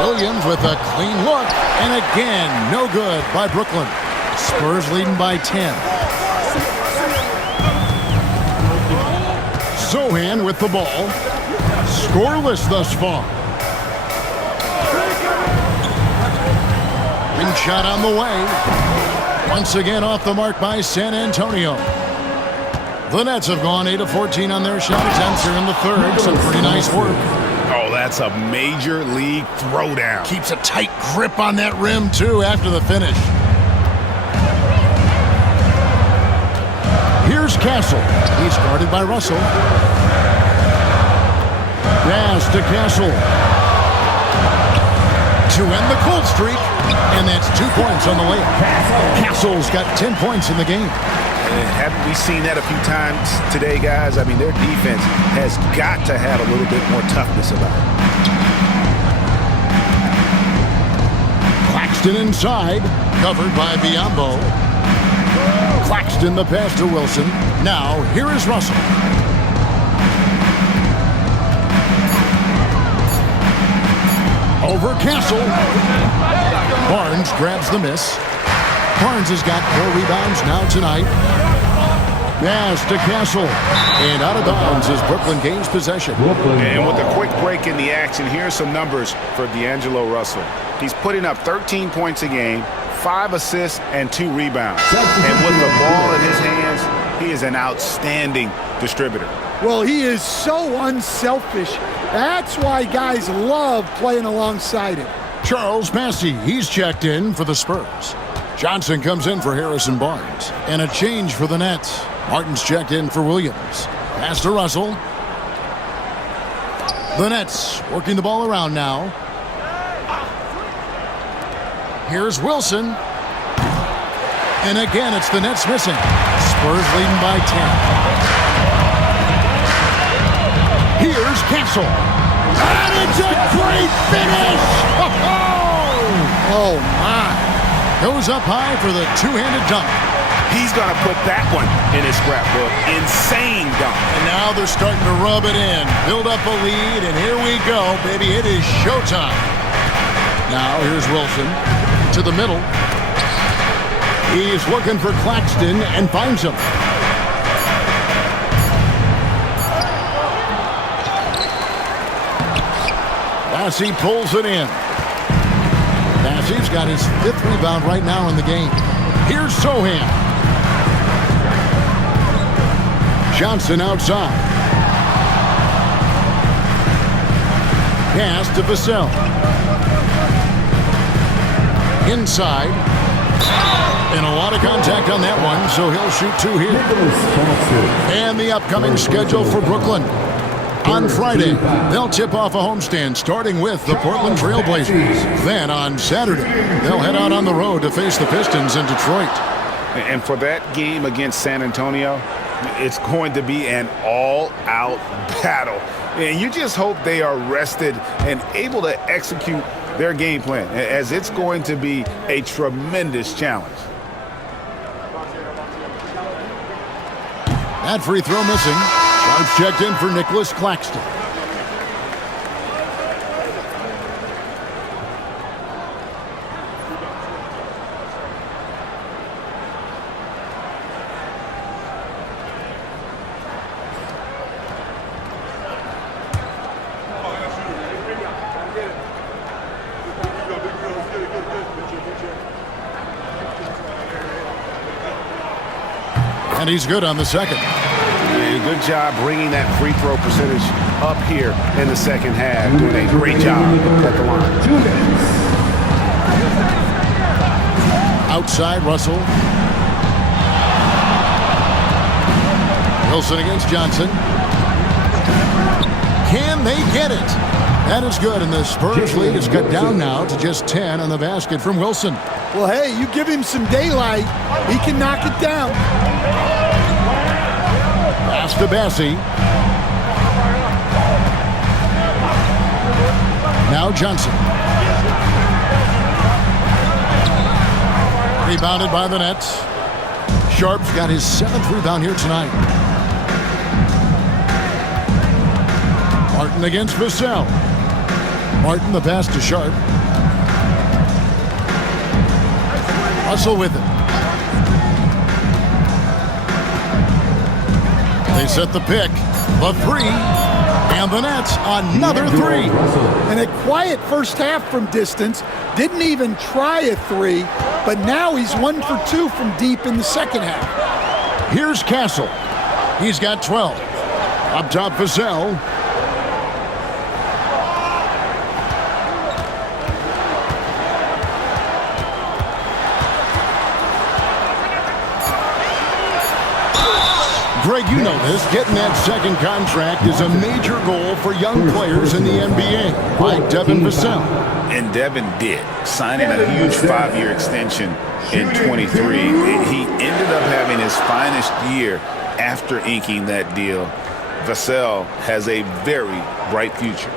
Williams with a clean look, and again, no good by Brooklyn. Spurs leading by 10. Sohan with the ball. Scoreless thus far. Ring shot on the way. Once again off the mark by San Antonio. The Nets have gone 8 of 14 on their shot attempts here in the third. Some pretty nice work. Oh, that's a major league throwdown. Keeps a tight grip on that rim, too, after the finish. Here's Castle. He's guarded by Russell. Pass to Castle. To end the cold streak. And that's 2 points on the layup. Castle's got 10 points in the game. And haven't we seen that a few times today, guys? I mean, their defense has got to have a little bit more toughness about it. Claxton inside, covered by Biyombo. Claxton the pass to Wilson. Now, here is Russell. Over Castle. Barnes grabs the miss. Barnes has got 4 rebounds now tonight. Pass to Castle. And out of bounds as Brooklyn gains possession. And with a quick break in the action, here's some numbers for D'Angelo Russell. He's putting up 13 points a game, 5 assists, and 2 rebounds. And with the ball in his hands, he is an outstanding distributor. Well, he is so unselfish. That's why guys love playing alongside him. Charles Massey, he's checked in for the Spurs. Johnson comes in for Harrison Barnes. And a change for the Nets. Martin's checked in for Williams. Pass to Russell. The Nets working the ball around now. Here's Wilson. And again, it's the Nets missing. Spurs leading by 10. Here's Castle. And it's a great finish! Oh, my. Goes up high for the two-handed dunk. He's going to put that one in his scrapbook. Insane dunk. And now they're starting to rub it in. Build up a lead, and here we go, baby. It is showtime. Now here's Wilson to the middle. He's looking for Claxton and finds him. Massey pulls it in. Massey's got his 5th rebound right now in the game. Here's Sohan. Johnson outside. Pass to Vassell. Inside. And a lot of contact on that one, so he'll shoot 2 here. And the upcoming schedule for Brooklyn. On Friday, they'll tip off a homestand starting with the Portland Trail Blazers. Then on Saturday, they'll head out on the road to face the Pistons in Detroit. And for that game against San Antonio, it's going to be an all-out battle. And you just hope they are rested and able to execute their game plan, as it's going to be a tremendous challenge. That free throw missing. Sharp checked in for Nicholas Claxton. And he's good on the second. And good job bringing that free throw percentage up here in the second half. Doing a great job at the line. Outside, Russell. Wilson against Johnson. Can they get it? That is good, and the Spurs lead is cut down now to just 10 on the basket from Wilson. Well, hey, you give him some daylight, he can knock it down. Pass to Bassie. Now Johnson. Rebounded by the Nets. Sharp's got his 7th rebound here tonight. Martin against Vassell. Martin the pass to Sharp. Russell with it. They set the pick. The three. And the Nets another three. And a quiet first half from distance. Didn't even try a three. But now he's 1 for 2 from deep in the second half. Here's Castle. He's got 12. Up top, Vassell. Greg, you know this. Getting that second contract is a major goal for young players in the NBA, like Devin Vassell. And Devin did, signing a huge 5-year extension in 23. He ended up having his finest year after inking that deal. Vassell has a very bright future.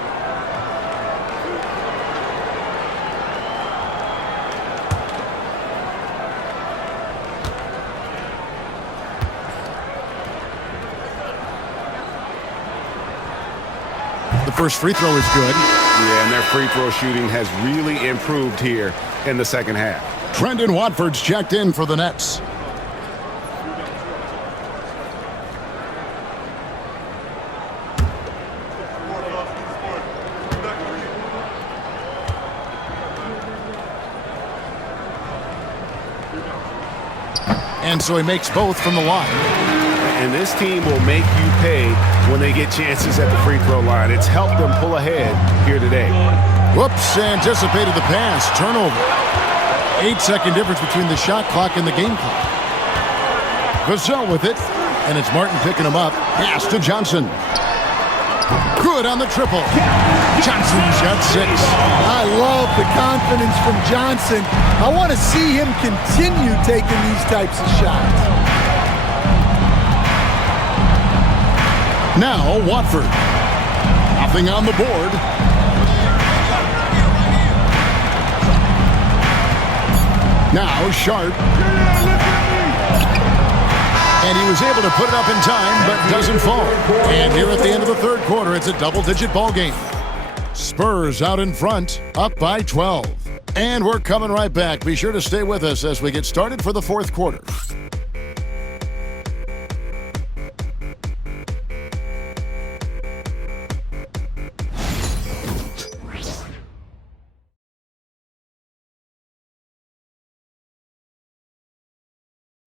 The first free throw is good. Yeah, and their free throw shooting has really improved here in the second half. Trendon Watford's checked in for the Nets. And so he makes both from the line. And this team will make you pay when they get chances at the free throw line. It's helped them pull ahead here today. Whoops, anticipated the pass. Turnover. 8-second difference between the shot clock and the game clock. Vassell with it, and it's Martin picking him up. Pass to Johnson. Good on the triple. Johnson's got 6. I love the confidence from Johnson. I want to see him continue taking these types of shots. Now Watford. Nothing on the board. Now Sharp. And he was able to put it up in time, but doesn't fall. And here at the end of the third quarter, it's a double-digit ball game. Spurs out in front, up by 12. And we're coming right back. Be sure to stay with us as we get started for the fourth quarter.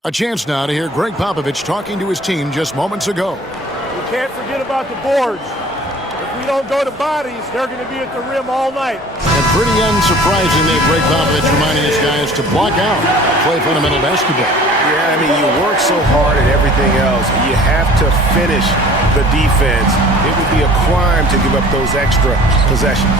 A chance now to hear Greg Popovich talking to his team just moments ago. We can't forget about the boards. If we don't go to bodies, they're going to be at the rim all night. And pretty unsurprising that Greg Popovich reminding his guys to block out, play fundamental basketball. Yeah, I mean, you work so hard at everything else. You have to finish the defense. It would be a crime to give up those extra possessions.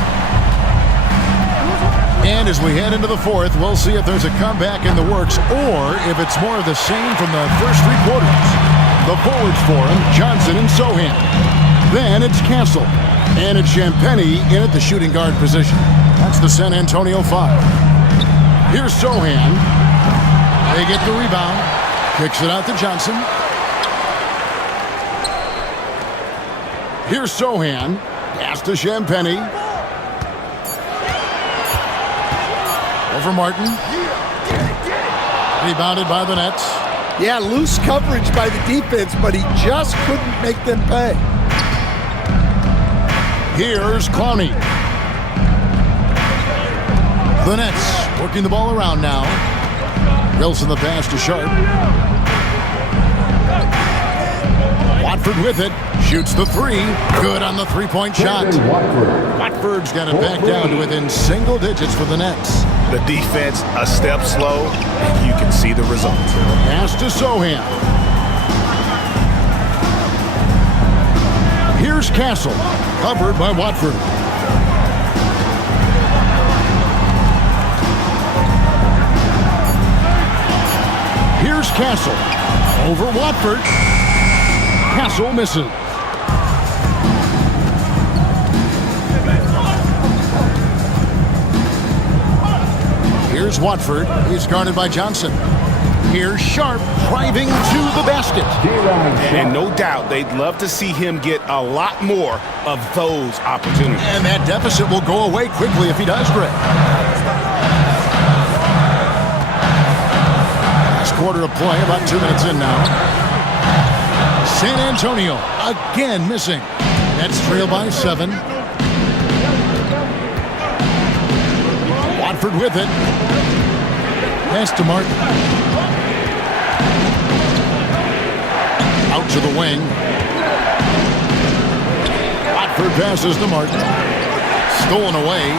And as we head into the fourth, we'll see if there's a comeback in the works or if it's more of the same from the first 3 quarters. The forwards for him, Johnson and Sohan. Then it's Castle. And it's Champagnie in at the shooting guard position. That's the San Antonio 5. Here's Sohan. They get the rebound. Kicks it out to Johnson. Here's Sohan. Pass to Champagny. Over Martin. Rebounded by the Nets. Yeah, loose coverage by the defense, but he just couldn't make them pay. Here's Clowney. The Nets working the ball around now. Wilson the pass to Sharp. Watford with it. Shoots the three. Good on the three-point shot. Watford's got it back down to within single digits for the Nets. The defense a step slow, and you can see the result. Pass to Sohan. Here's Castle. Covered by Watford. Here's Castle. Over Watford. Castle misses. Here's Watford. He's guarded by Johnson. Here's Sharp driving to the basket. And no doubt they'd love to see him get a lot more of those opportunities. And that deficit will go away quickly if he does, Greg. Last quarter of play, about 2 minutes in now. San Antonio again missing. Nets trail by 7. Watford with it. Pass to Martin. Out to the wing. Watford passes to Martin. Stolen away.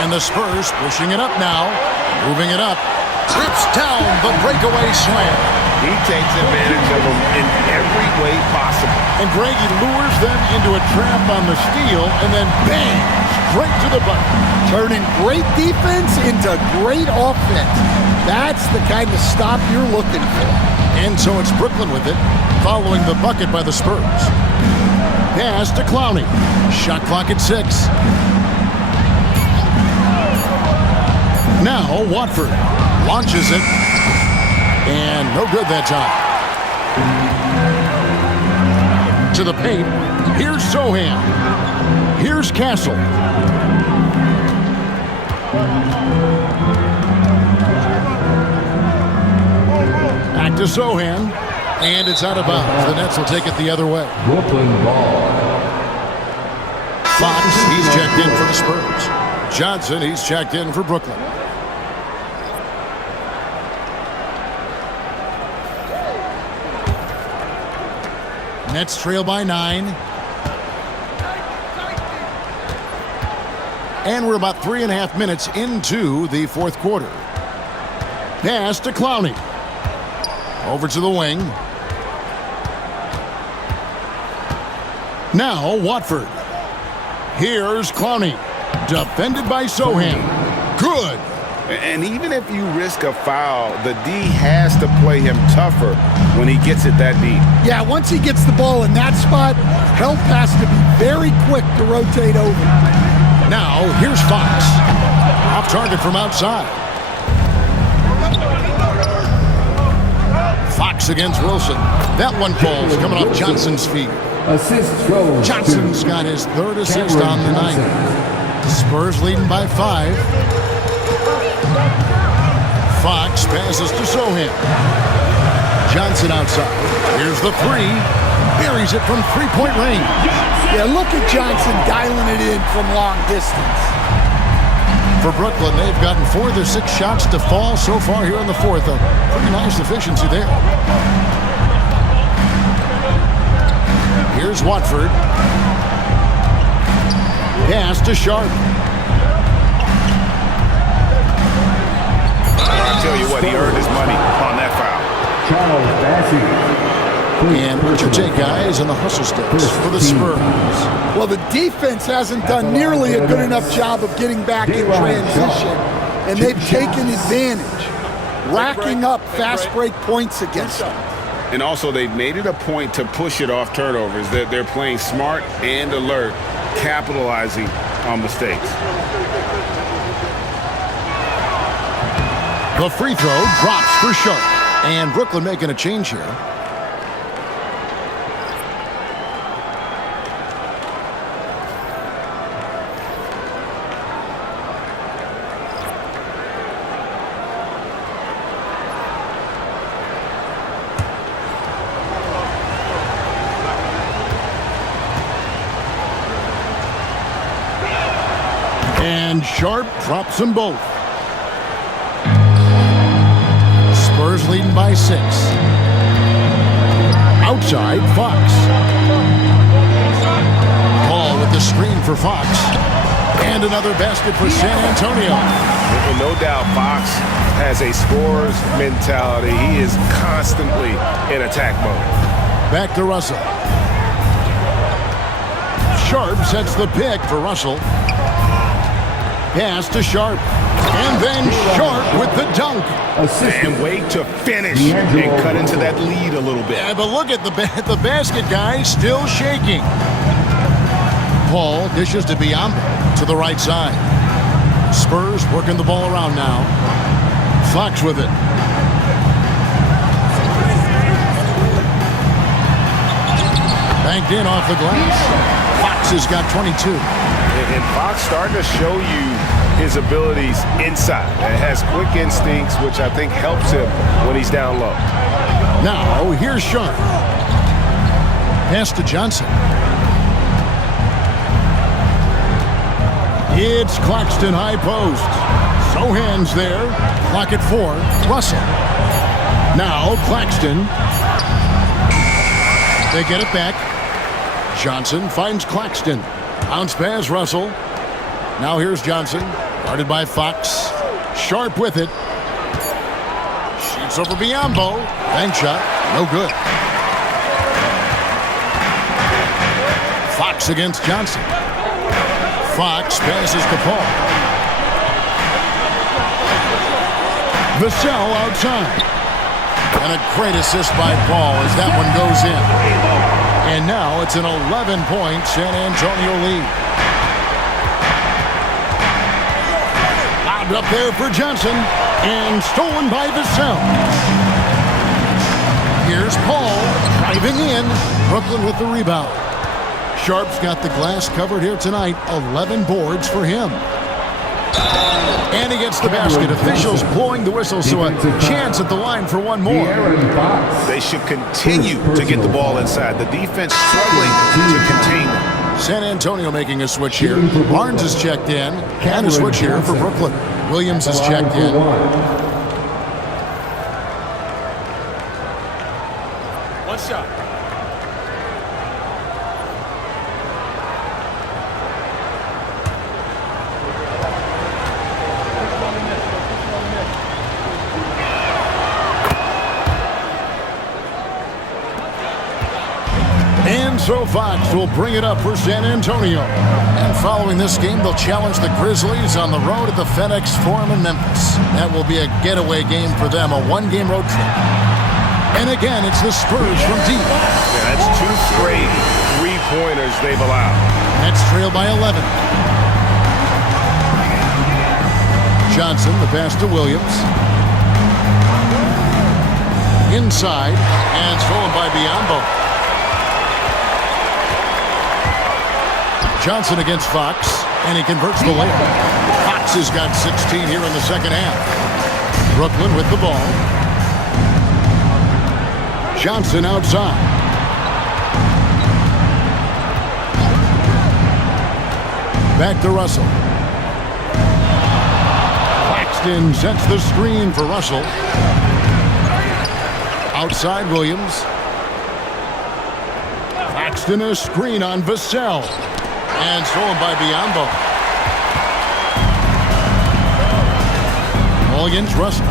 And the Spurs pushing it up now. Moving it up. Trips down the breakaway slam. He takes advantage of them in every way possible. And Greg, he lures them into a trap on the steal, and then bang, straight to the bucket. Turning great defense into great offense. That's the kind of stop you're looking for. And so it's Brooklyn with it, following the bucket by the Spurs. Pass to Clowney. Shot clock at 6. Now Watford launches it. And no good that time. To the paint. Here's Sohan. Here's Castle. Back to Sohan. And it's out of bounds. The Nets will take it the other way. Brooklyn ball. Fox, he's checked in for the Spurs. Johnson, he's checked in for Brooklyn. Nets trail by 9. And we're about 3.5 minutes into the fourth quarter. Pass to Clowney. Over to the wing. Now Watford. Here's Clowney. Defended by Sohan. Good. And even if you risk a foul, the D has to play him tougher when he gets it that deep. Yeah, once he gets the ball in that spot, help has to be very quick to rotate over. Now, here's Fox. Off target from outside. Fox against Wilson. That one falls coming off Johnson's feet. Assist goes Johnson's got his third assist on the night. Spurs leading by 5. Fox passes to Sohan. Johnson outside. Here's the 3. Buries it from 3-point range. Yeah, look at Johnson dialing it in from long distance. For Brooklyn, they've gotten 4 of their 6 shots to fall so far here in the fourth. A pretty nice efficiency there. Here's Watford. Pass to Sharp. I'll tell you what, he earned his money on that foul. Charles Bassey. And what's your take, guys, on the hustle steps for the Spurs? Well, the defense hasn't done nearly a good enough job of getting back in transition, and they've taken advantage, racking up fast break points against them. And also, they've made it a point to push it off turnovers. They're playing smart and alert, capitalizing on mistakes. The free throw drops for Sharp. And Brooklyn making a change here. And Sharp drops them both. Spurs leading by 6. Outside, Fox. Paul with the screen for Fox. And another basket for San Antonio. And no doubt Fox has a scorer's mentality. He is constantly in attack mode. Back to Russell. Sharp sets the pick for Russell. Pass to Sharp. And then Sharp with the dunk. And wait to finish and cut into that lead a little bit. Yeah, but look at the basket guy still shaking. Paul dishes to Biyombo to the right side. Spurs working the ball around now. Fox with it. Banked in off the glass. Fox has got 22. And Fox starting to show you his abilities inside. It has quick instincts, which I think helps him when he's down low. Now, here's Sharp. Pass to Johnson. It's Claxton high post. So hands there. Clock at 4. Russell. Now, Claxton. They get it back. Johnson finds Claxton. Bounce pass, Russell. Now here's Johnson. Guarded by Fox. Sharp with it. Shoots over Biyombo. Bank shot. No good. Fox against Johnson. Fox passes to Paul. Vassell outside. And a great assist by Paul as that one goes in. And now it's an 11-point San Antonio lead. Lobbed up there for Johnson. And stolen by Vassell. Here's Paul driving in. Brooklyn with the rebound. Sharp's got the glass covered here tonight. 11 boards for him. And he gets the basket. Officials blowing the whistle, so a chance at the line for one more. They should continue to get the ball inside. The defense struggling to contain them. San Antonio making a switch here. Barnes is checked in. And a switch here for Brooklyn. Williams is checked in. One shot. And so Fox will bring it up for San Antonio. And following this game, they'll challenge the Grizzlies on the road at the FedEx Forum in Memphis. That will be a getaway game for them, a one-game road trip. And again, it's the Spurs from deep. Yeah, that's 2 straight three-pointers they've allowed. Nets trail by 11. Johnson, the pass to Williams. Inside, and stolen by Biyombo. Johnson against Fox, and he converts the layup. Fox has got 16 here in the second half. Brooklyn with the ball. Johnson outside. Back to Russell. Claxton sets the screen for Russell. Outside Williams. Claxton a screen on Vassell. And stolen by Biyombo. Ball against Russell.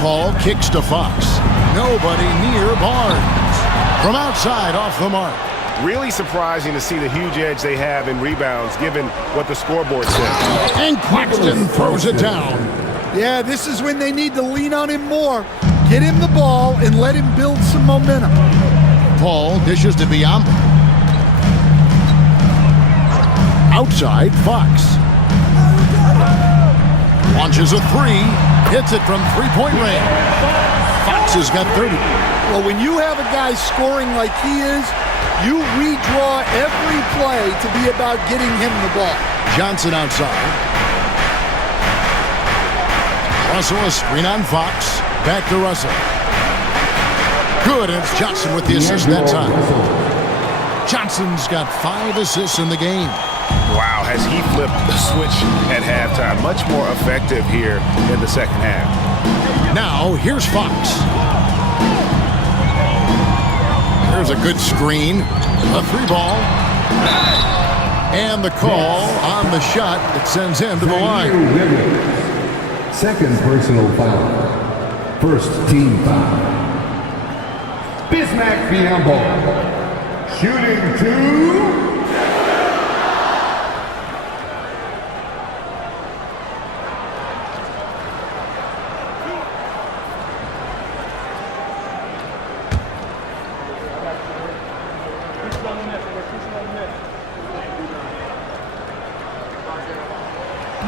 Paul kicks to Fox. Nobody near Barnes. From outside, off the mark. Really surprising to see the huge edge they have in rebounds, given what the scoreboard says. And Claxton throws it down. Yeah, this is when they need to lean on him more. Get him the ball and let him build some momentum. Paul dishes to Biyombo. Outside, Fox. Launches a 3. Hits it from three-point range. Fox has got 30. Well, when you have a guy scoring like he is, you redraw every play to be about getting him the ball. Johnson outside. Russell a screen on Fox. Back to Russell. Good, and it's Johnson with the assist that time. Johnson's got 5 assists in the game. wow, has he flipped the switch at halftime. Much more effective here in the second half. Now, here's Fox. There's a good screen. A 3-ball. And the call on the shot that sends him to the line. Second personal foul. First team foul. Bismack Biyombo. Shooting 2.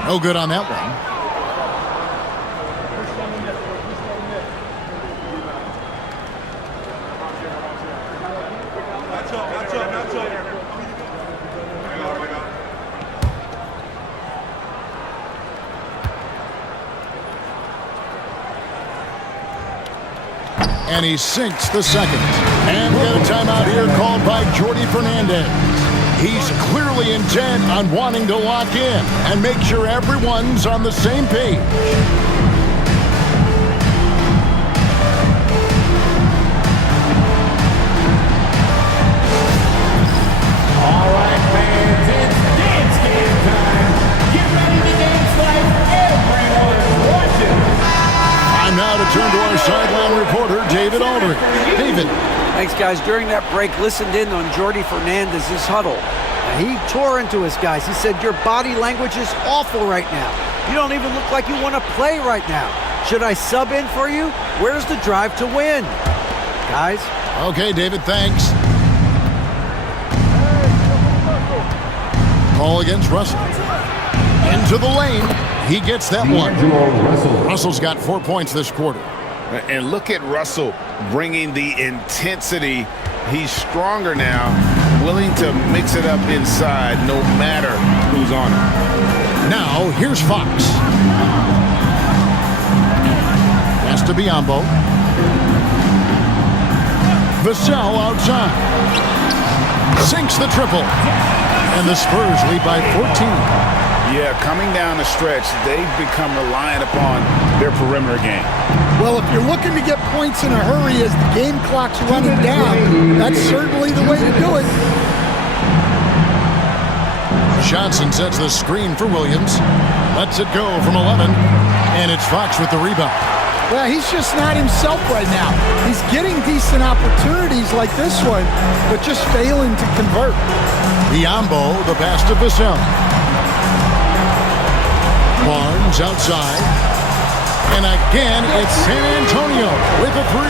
No good on that one. And he sinks the second. And we got a timeout here called by Jordi Fernandez. He's clearly intent on wanting to lock in and make sure everyone's on the same page. All right, fans, it's dance game time. Get ready to dance like everyone's watching. Time now to turn to our sideline reporter, David Aldridge. David. Thanks, guys. During that break, listened in on Jordi Fernandez's huddle. Now, he tore into his guys. He said, your body language is awful right now. You don't even look like you want to play right now. Should I sub in for you? Where's the drive to win? Guys? Okay, David, thanks. Call against Russell. Into the lane. He gets that one. Russell's got 4 points this quarter. And look at Russell bringing the intensity. He's stronger now, willing to mix it up inside no matter who's on him. Now, here's Fox. Pass to Biyombo. Vassell outside. Sinks the triple. And the Spurs lead by 14. Yeah, coming down the stretch, they've become reliant upon their perimeter game. Well, if you're looking to get points in a hurry as the game clock's running down, that's certainly the way to do it. Johnson sets the screen for Williams. Lets it go from 11. And it's Fox with the rebound. Well, he's just not himself right now. He's getting decent opportunities like this one, but just failing to convert. Biyombo, the pass to Vassell. Barnes outside. And again, it's San Antonio with a 3.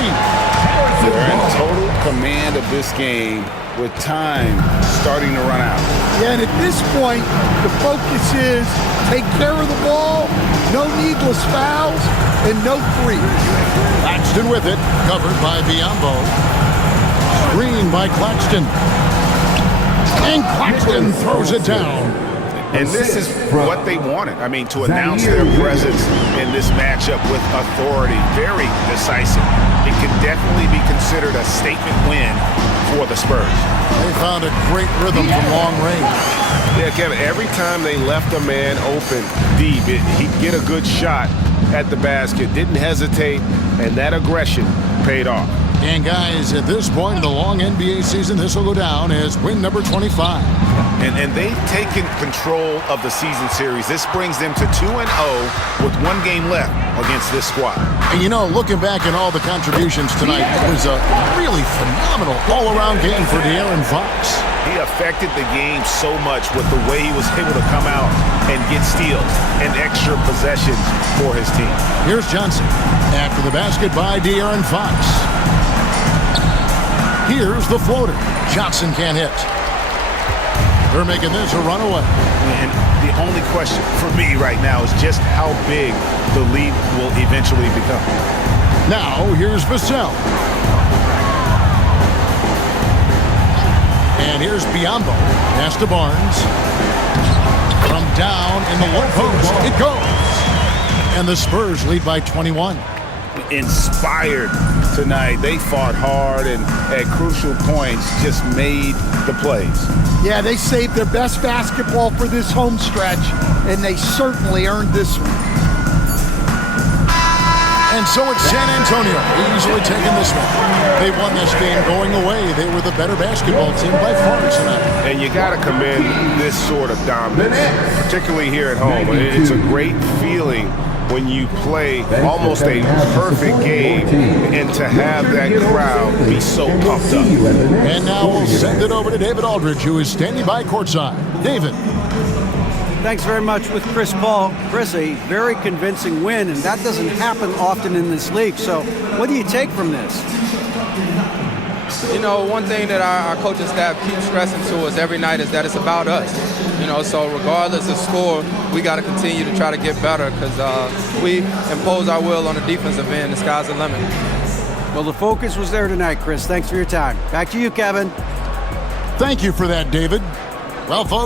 They're in total command of this game with time starting to run out. Yeah, and at this point, the focus is take care of the ball, no needless fouls, and no threes. Claxton with it, covered by Biyombo. Screen by Claxton. And Claxton throws it down. And this is what they wanted. I mean, to announce their presence in this matchup with authority, very decisive. It can definitely be considered a statement win for the Spurs. They found a great rhythm from long range. Yeah, Kevin, every time they left a man open deep, he'd get a good shot at the basket, didn't hesitate, and that aggression paid off. And guys, at this point in the long NBA season, this will go down as win number 25. And they've taken control of the season series. This brings them to 2-0 with 1 game left against this squad. And you know, looking back at all the contributions tonight, it was a really phenomenal all-around game for De'Aaron Fox. He affected the game so much with the way he was able to come out and get steals and extra possessions for his team. Here's Johnson after the basket by De'Aaron Fox. Here's the floater. Johnson can't hit. They're making this a runaway. And the only question for me right now is just how big the lead will eventually become. Now, here's Vassell. And here's Biyombo. Pass to Barnes. From down in the low post, it goes. And the Spurs lead by 21. inspired tonight. They fought hard and at crucial points just made the plays. Yeah, they saved their best basketball for this home stretch, and they certainly earned this one. And so it's San Antonio easily taking this one. They won this game going away. They were the better basketball team by far tonight. And you got to commend this sort of dominance, particularly here at home. It's a great feeling when you play almost a perfect game and to have that crowd be so pumped up. And now we'll send it over to David Aldridge, who is standing by courtside. David. Thanks very much with Chris Paul. Chris, a very convincing win, and that doesn't happen often in this league. So what do you take from this? You know, one thing that our coaching staff keeps stressing to us every night is that it's about us. You know, so regardless of score, we got to continue to try to get better because we impose our will on the defensive end. The sky's the limit. Well, the focus was there tonight, Chris. Thanks for your time. Back to you, Kevin. Thank you for that, David. Well, folks.